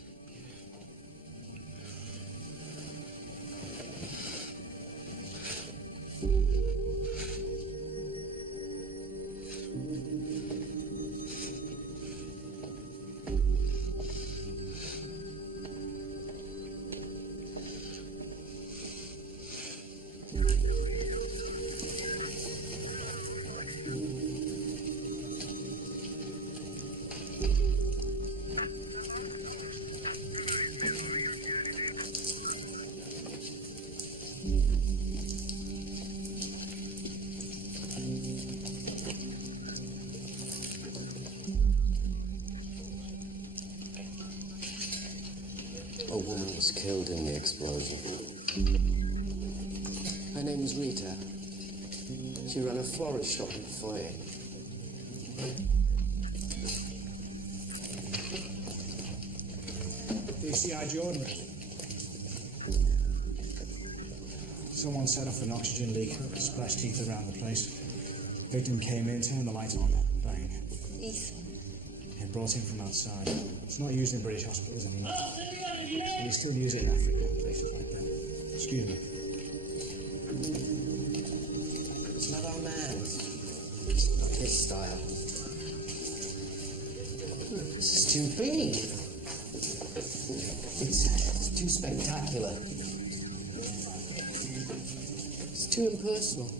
A woman was killed in the explosion. Her name was Rita. She ran a florist shop in Foyer. DCI Jordan. Someone set off an oxygen leak, splashed teeth around the place. Victim came in, turned the light on, bang. E04. It brought in from outside. It's not used in British hospitals anymore. But you still use it in Africa, places like that. Excuse me. It's not our man's. It's not his style. Look, this is too big. It's too spectacular. It's too impersonal.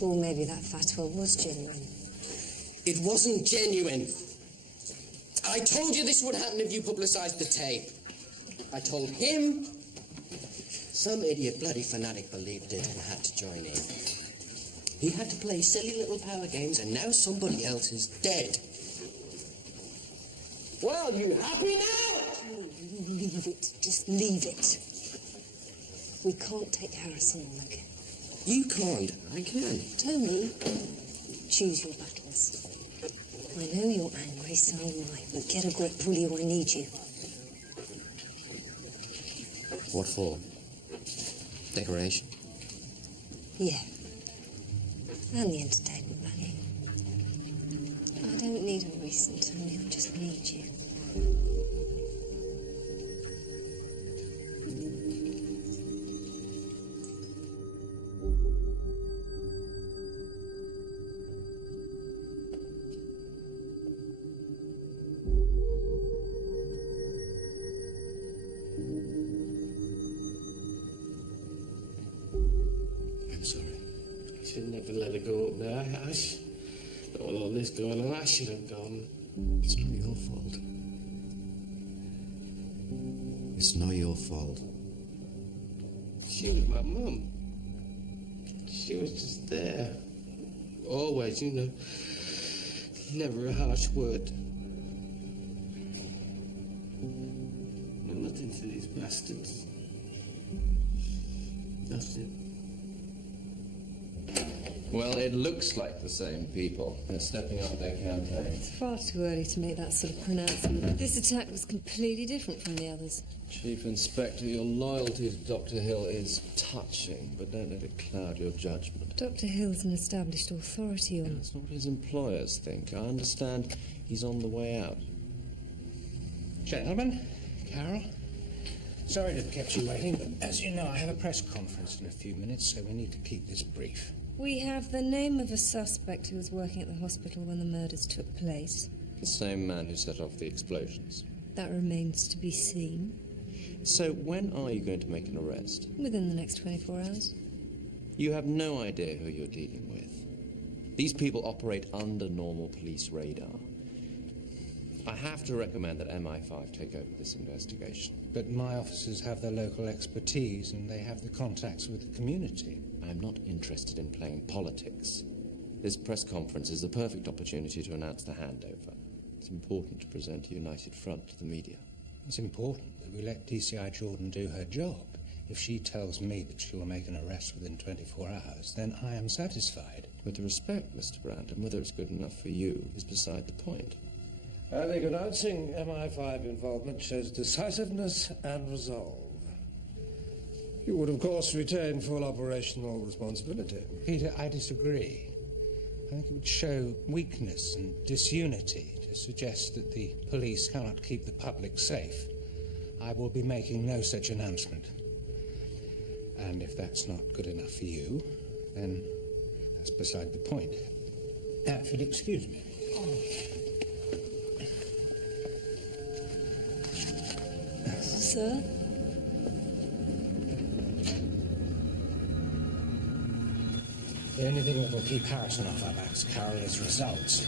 Or maybe that fatwa was genuine. It wasn't genuine. I told you this would happen if you publicised the tape. I told him. Some idiot bloody fanatic believed it and had to join in. He had to play silly little power games and now somebody else is dead. Well, you happy now? Leave it. Just leave it. We can't take Harrison on again. You can't. I can. Tony, choose your battles. I know you're angry, so am I, but get a grip, will you? I need you. What for? Decoration? Yeah. And the entertainment value. I don't need a reason, Tony, I just need you. I'm sorry. I should never let her go up there. With all this going on, I should have gone. It's not your fault. It's not your fault. She was my mum. She was just there. Always, you know. Never a harsh word. Nothing to these bastards. Nothing. Well, it looks like the same people. They're stepping up their campaign. It's far too early to make that sort of pronouncement. This attack was completely different from the others. Chief Inspector, your loyalty to Dr. Hill is touching, but don't let it cloud your judgment. Dr. Hill's an established authority on... That's not what his employers think. I understand he's on the way out. Gentlemen, Carol, sorry to have kept you waiting, but as you know, I have a press conference in a few minutes, so we need to keep this brief. We have the name of a suspect who was working at the hospital when the murders took place. The same man who set off the explosions. That remains to be seen. So when are you going to make an arrest? Within the next 24 hours. You have no idea who you're dealing with. These people operate under normal police radar. I have to recommend that MI5 take over this investigation. But my officers have the local expertise and they have the contacts with the community. I'm not interested in playing politics. This press conference is the perfect opportunity to announce the handover. It's important to present a united front to the media. It's important that we let DCI Jordan do her job. If she tells me that she will make an arrest within 24 hours, then I am satisfied. With respect, Mr. Brandon, whether it's good enough for you is beside the point. I think announcing MI5 involvement shows decisiveness and resolve. You would, of course, retain full operational responsibility. Peter, I disagree. I think it would show weakness and disunity to suggest that the police cannot keep the public safe. I will be making no such announcement. And if that's not good enough for you, then that's beside the point. If you'll excuse me. Sir? The only thing that will keep Harrison off our backs, Carol, is results.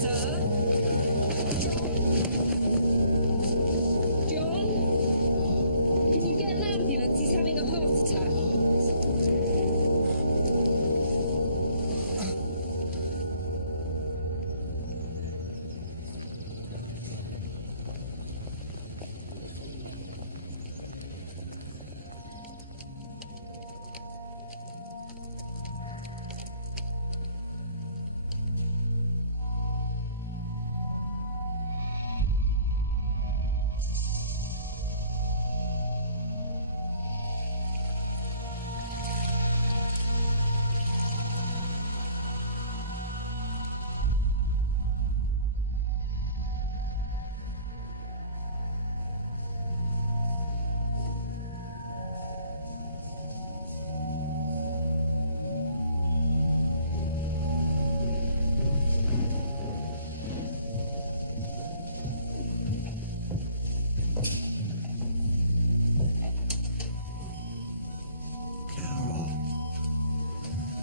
Sir? John? Can you get an ambulance? He's having a heart attack.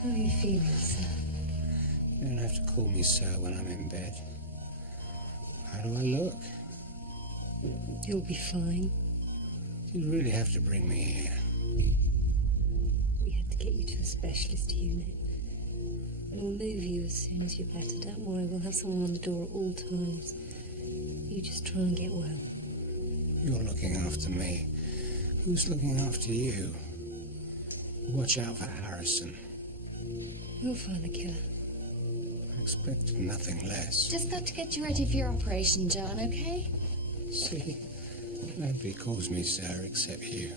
How are you feeling, sir? You don't have to call me sir when I'm in bed. How do I look? You'll be fine. You really have to bring me here. We have to get you to a specialist unit. We'll move you as soon as you're better. Don't worry, we'll have someone on the door at all times. You just try and get well. You're looking after me. Who's looking after you? Watch out for Harrison. We'll find the killer. I expect nothing less. Just got to get you ready for your operation, John, okay? See, nobody calls me sir except you.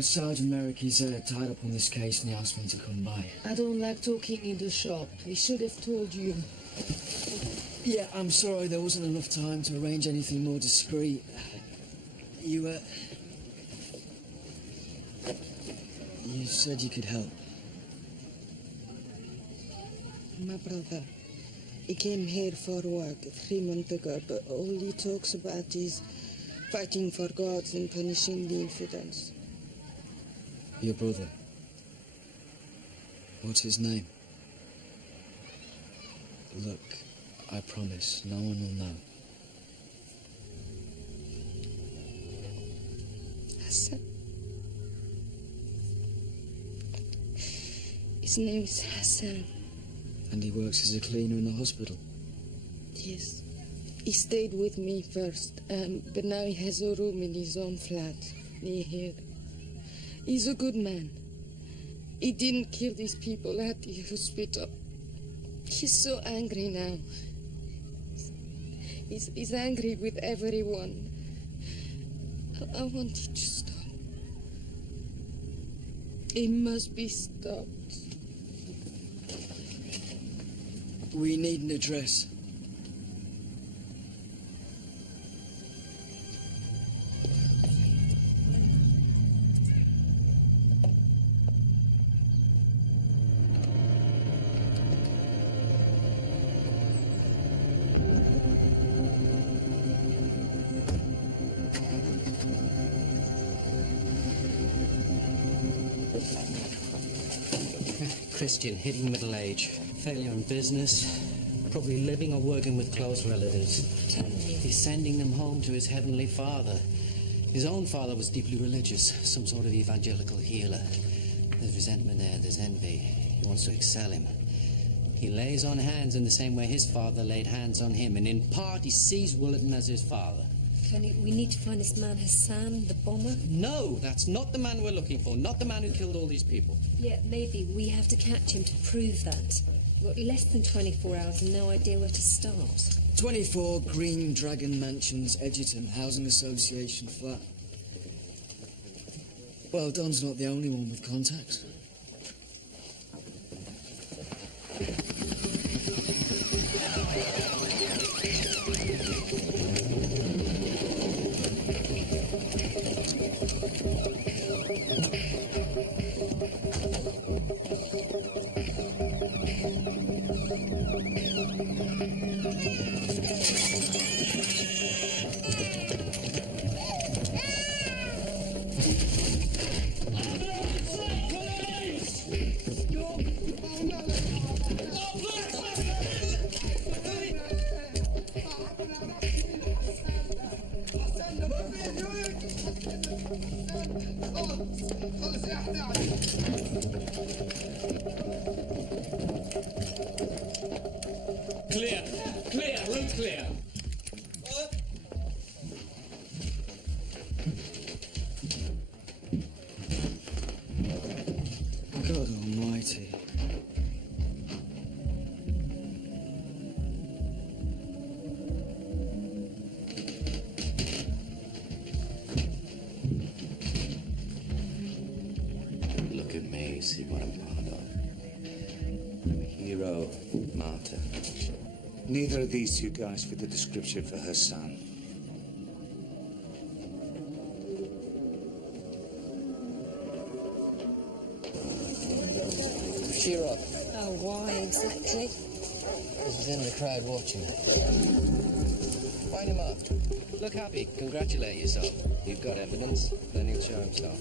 Sergeant Merrick is tied up on this case and he asked me to come by. I don't like talking in the shop. He should have told you. Yeah, I'm sorry there wasn't enough time to arrange anything more discreet. You said you could help. My brother, he came here for work 3 months ago, but all he talks about is fighting for gods and punishing the infidels. Your brother. What's his name? Look, I promise, no one will know. Hassan. His name is Hassan. And he works as a cleaner in the hospital? Yes. He stayed with me first, but now he has a room in his own flat near here. He's a good man. He didn't kill these people at the hospital. He's so angry now. He's angry with everyone. I want it to stop. It must be stopped. We need an address. Christian, hitting middle age, failure in business, probably living or working with close relatives. He's sending them home to his heavenly Father. His own father was deeply religious, some sort of evangelical healer. There's resentment there, there's envy. He wants to excel him. He lays on hands in the same way his father laid hands on him, and in part he sees Willerton as his father. Kenny, we need to find this man Hassan, the bomber. No, that's not the man we're looking for, not the man who killed all these people. Yeah, maybe. We have to catch him to prove that. We've got less than 24 hours and no idea where to start. 24 Green Dragon Mansions, Edgerton, Housing Association flat. Well, Don's not the only one with contacts. Clear. Clear. Room clear. God almighty. Look at me, see what I'm part of. I'm a hero, martyr. Neither of these two guys fit the description for her son. Cheer up. Oh, why exactly? Because he's in the crowd watching. Wind him up. Look happy. Congratulate yourself. You've got evidence. Then he'll show himself.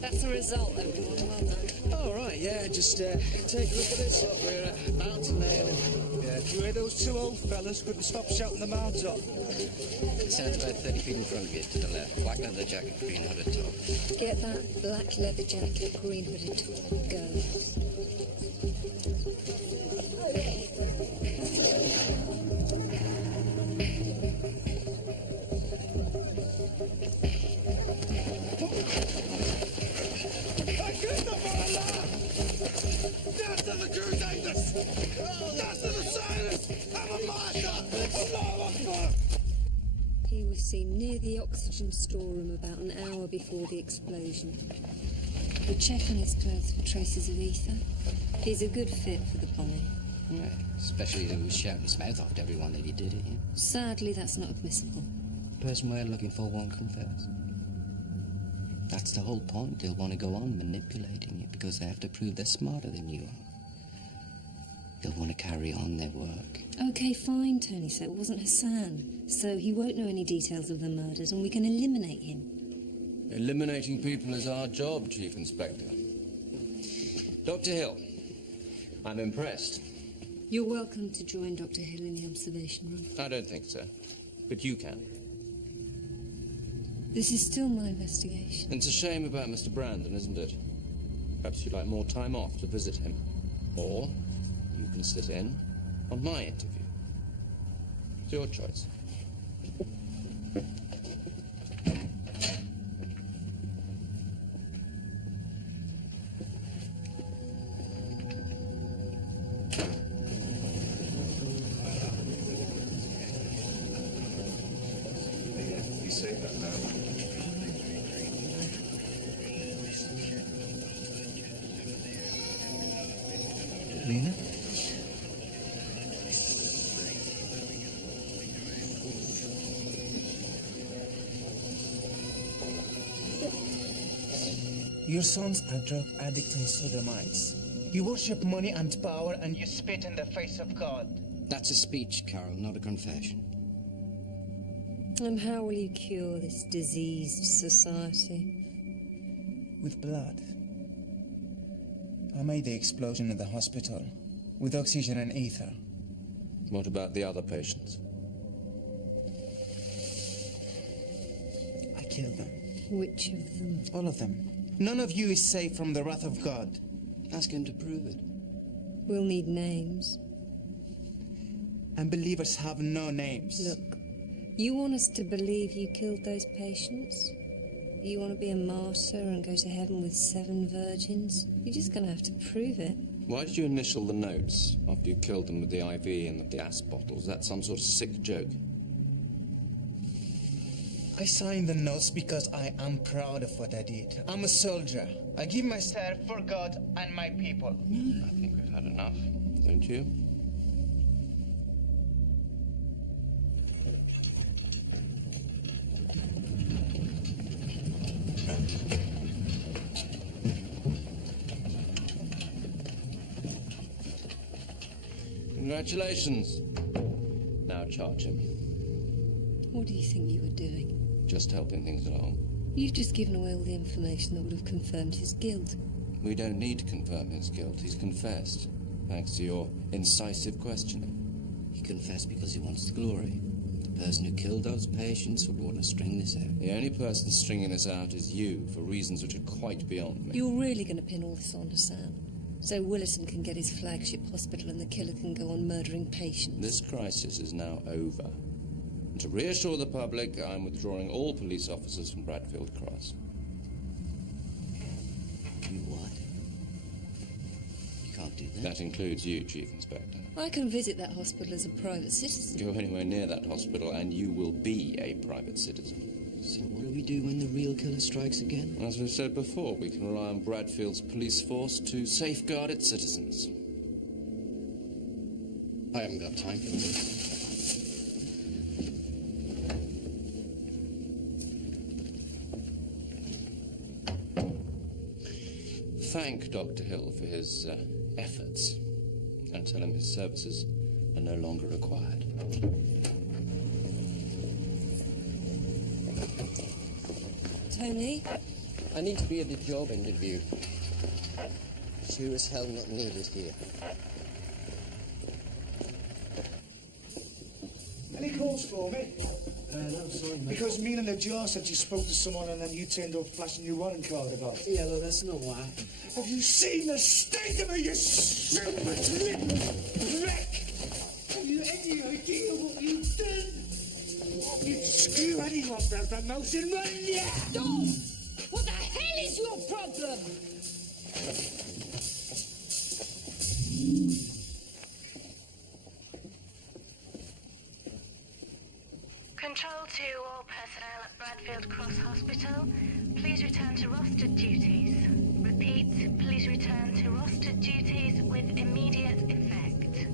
That's a result, everyone. Well done. All right, yeah, just take a look at this. Look, we're bound to nail him. Yeah, do you hear those two old fellas couldn't stop shouting the mouths off? It sounds about 30 feet in front of you, to the left. Black leather jacket, green hooded top. Get that black leather jacket, green hooded top. Go. Death to the Crusaders! Death to the sailors! I'm a martyr! Allahu Akbar! He was seen near the oxygen storeroom about an hour before the explosion. We're checking his clothes for traces of ether. He's a good fit for the bombing. Right. Especially if he was shouting his mouth off to everyone that he did it, yeah? Sadly, that's not admissible. The person we're looking for won't confess. That's the whole point. They'll want to go on manipulating you because they have to prove they're smarter than you are. They'll want to carry on their work. Okay, fine, Tony, so it wasn't Hassan. So he won't know any details of the murders and we can eliminate him. Eliminating people is our job, Chief Inspector. Dr. Hill, I'm impressed. You're welcome to join Dr. Hill in the observation room. I don't think so, but you can. This is still my investigation. It's a shame about Mr. Brandon, isn't it? Perhaps you'd like more time off to visit him. Or you can sit in on my interview. It's your choice. Lena? Your sons are drug addicts and sodomites. You worship money and power, and you spit in the face of God. That's a speech, Carol, not a confession. And how will you cure this diseased society? With blood. I made the explosion in the hospital, with oxygen and ether. What about the other patients? I killed them. Which of them? All of them. None of you is safe from the wrath of God. Ask him to prove it. We'll need names. And believers have no names. Look, you want us to believe you killed those patients? You want to be a martyr and go to heaven with 7 virgins? You're just going to have to prove it. Why did you initial the notes after you killed them with the IV and the gas bottles? Is that some sort of sick joke? I signed the notes because I am proud of what I did. I'm a soldier. I give myself for God and my people. I think we've had enough, don't you? Congratulations. Now charge him. What do you think you were doing? Just helping things along. You've just given away all the information that would have confirmed his guilt. We don't need to confirm his guilt. He's confessed, thanks to your incisive questioning. He confessed because he wants the glory. The person who killed those patients would want to string this out. The only person stringing this out is you, for reasons which are quite beyond me. You're really going to pin all this on Hassan? So Willison can get his flagship hospital and the killer can go on murdering patients? This crisis is now over. And to reassure the public, I'm withdrawing all police officers from Bradfield Cross. You what? You can't do that. That includes you, Chief Inspector. I can visit that hospital as a private citizen. Go anywhere near that hospital and you will be a private citizen. So what do we do when the real killer strikes again? As we've said before, we can rely on Bradfield's police force to safeguard its citizens. I haven't got time for this. Thank Dr. Hill for his efforts and tell him his services are no longer required. Tony? I need to be at the job interview. Sure as hell not needed here. Any calls for me? No, sorry, mate. Because me and the jar said you spoke to someone and then you turned up flashing your warrant card about. Yeah, look, that's not what happened. Have you seen the state of me, you stupid little wreck? Have you any idea what you've done? You screw anything off that mouth and run, yeah! Stop! What the hell is your problem? Control to all personnel at Bradfield Cross Hospital. Please return to rostered duties. Repeat, please return to rostered duties with immediate effect.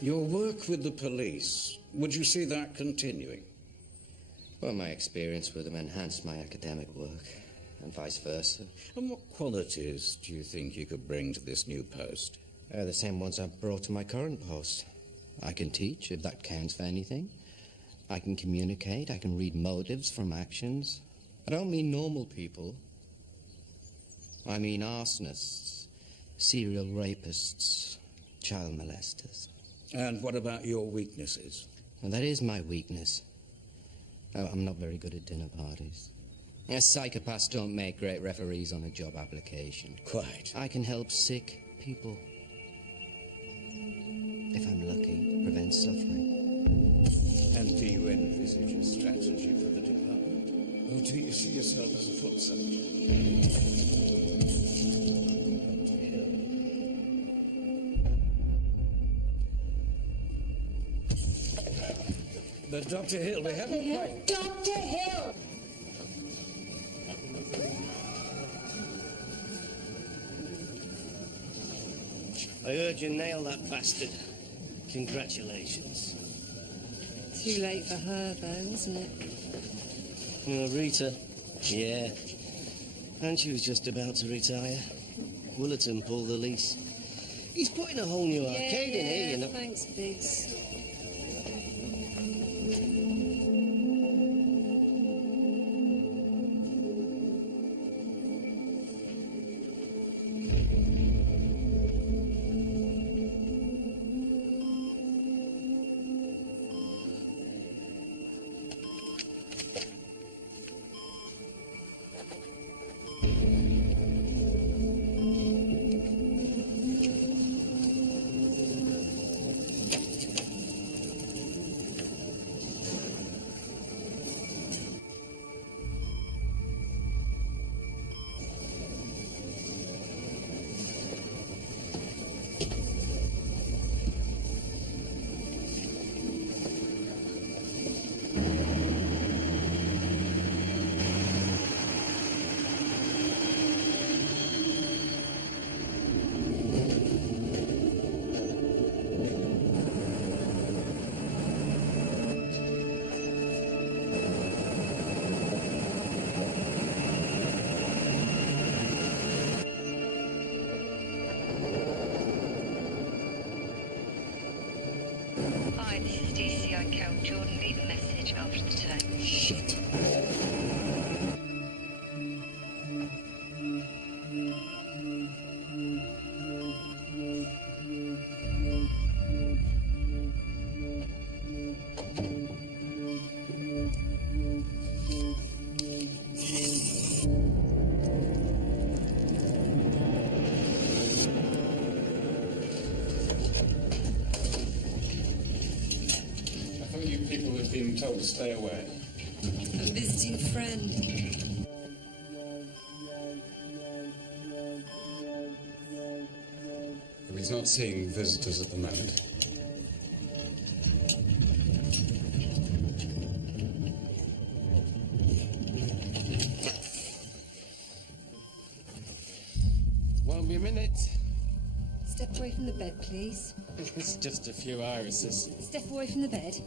Your work with the police, would you see that continuing? Well, my experience with them enhanced my academic work, and vice versa. And what qualities do you think you could bring to this new post? The same ones I've brought to my current post. I can teach, if that counts for anything. I can communicate, I can read motives from actions. I don't mean normal people. I mean arsonists, serial rapists, child molesters. And what about your weaknesses? Well, that is my weakness. I'm not very good at dinner parties. Psychopaths don't make great referees on a job application. Quite. I can help sick people. If I'm lucky, prevent suffering. And do you envisage a strategy for the department? Or do you see yourself as a foot soldier? But Dr. Hill, we haven't quite... Dr. Hill! I heard you nail that bastard. Congratulations. Too late for her, though, isn't it? Rita. Yeah. And she was just about to retire. Willerton pulled the lease. He's putting a whole new arcade in here, you know. Thanks, Biggs. Hi, this is DCI Carol Jordan. Leave a message after the tone. Shit. Been told to stay away. A visiting friend. He's not seeing visitors at the moment. Won't be a minute. Step away from the bed, please. It's just a few irises. Step away from the bed.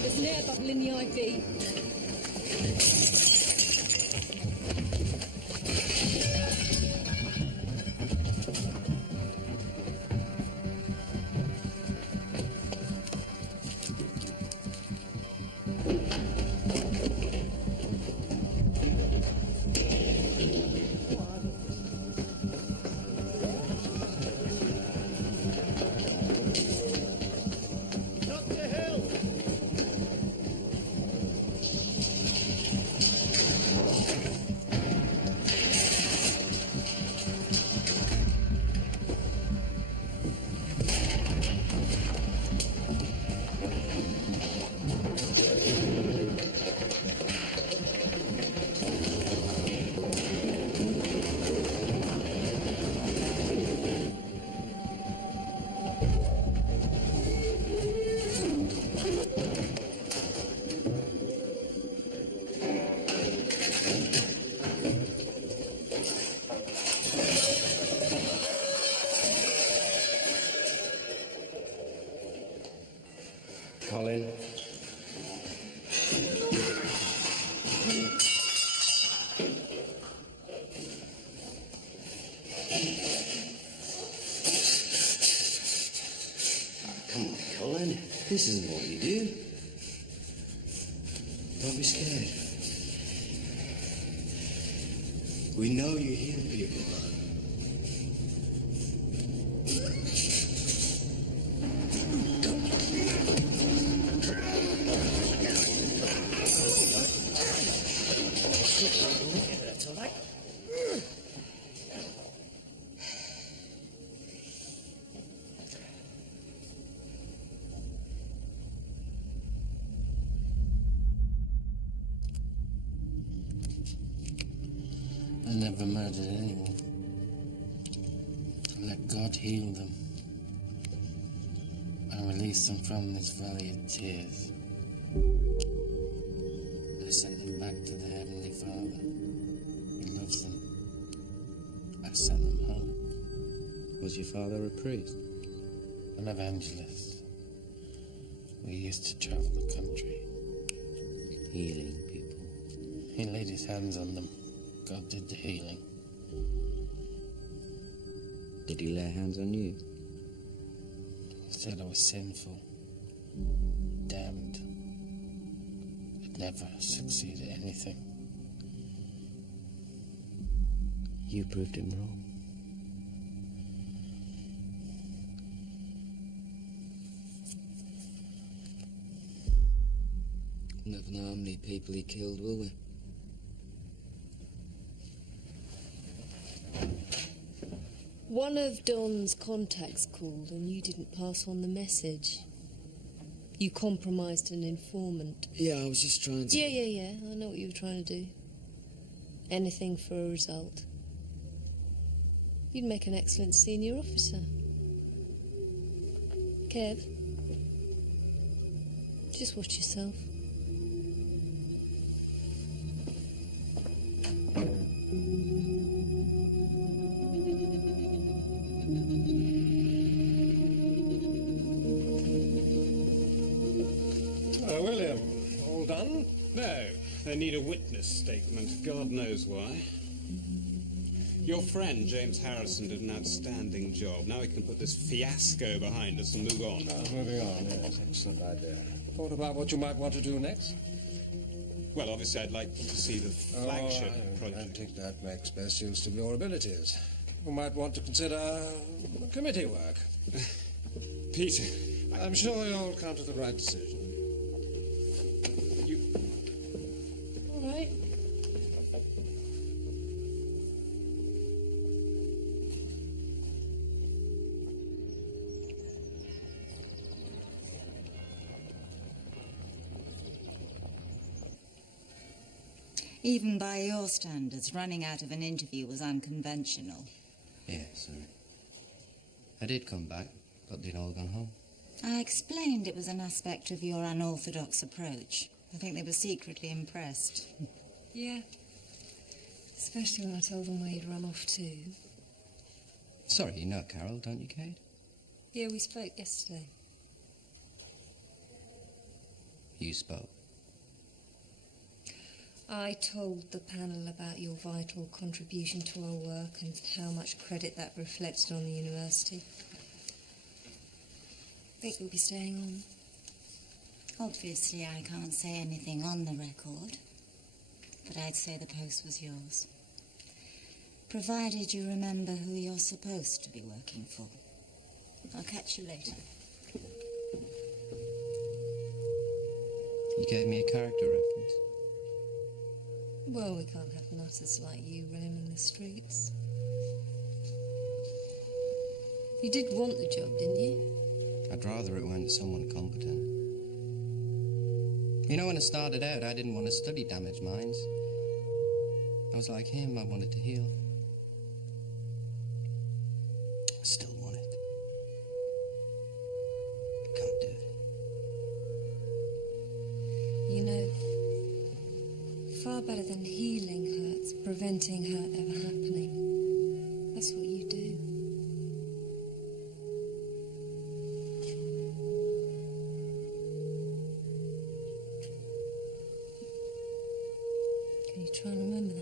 There's an air bubble in the IV. Colin. Come on, Colin. This isn't what you do. Don't be scared. We know you heal people. That's all right. I never murdered anyone. I let God heal them. I release them from this valley of tears. I sent them back to the Heavenly Father. He loves them. I sent them home. Was your father a priest? An evangelist. We used to travel the country. Healing people. He laid his hands on them. God did the healing. Did he lay hands on you? He said I was sinful. Damned. I'd never succeed at anything. You proved him wrong. Never know how many people he killed, will we? One of Don's contacts called and you didn't pass on the message. You compromised an informant. Yeah, I was just trying to... Yeah. I know what you were trying to do. Anything for a result. You'd make an excellent senior officer. Kev, just watch yourself. William, all done? No, they need a witness statement. God knows why. Your friend, James Harrison, did an outstanding job. Now we can put this fiasco behind us and move on. Moving on, yes. Excellent idea. Thought about what you might want to do next? Well, obviously I'd like to see the flagship project. I think that makes best use of your abilities. You might want to consider committee work. Peter, I'm sure you'll come to the right decision. All right. Even by your standards, running out of an interview was unconventional. Yeah, sorry. I did come back, but they'd all gone home. I explained it was an aspect of your unorthodox approach. I think they were secretly impressed. Yeah. Especially when I told them where you'd run off to. Sorry, you know Carol, don't you, Kate? Yeah, we spoke yesterday. You spoke. I told the panel about your vital contribution to our work and how much credit that reflected on the university. Think you'll be staying on? Obviously, I can't say anything on the record, but I'd say the post was yours. Provided you remember who you're supposed to be working for. I'll catch you later. You gave me a character reference. Well, we can't have nutters like you roaming the streets. You did want the job, didn't you? I'd rather it went to someone competent. You know, when I started out, I didn't want to study damaged minds. I was like him, I wanted to heal. I still want it. I can't do it. You know, far better than healing hurts, preventing hurt ever happening. That's what you do. try and remember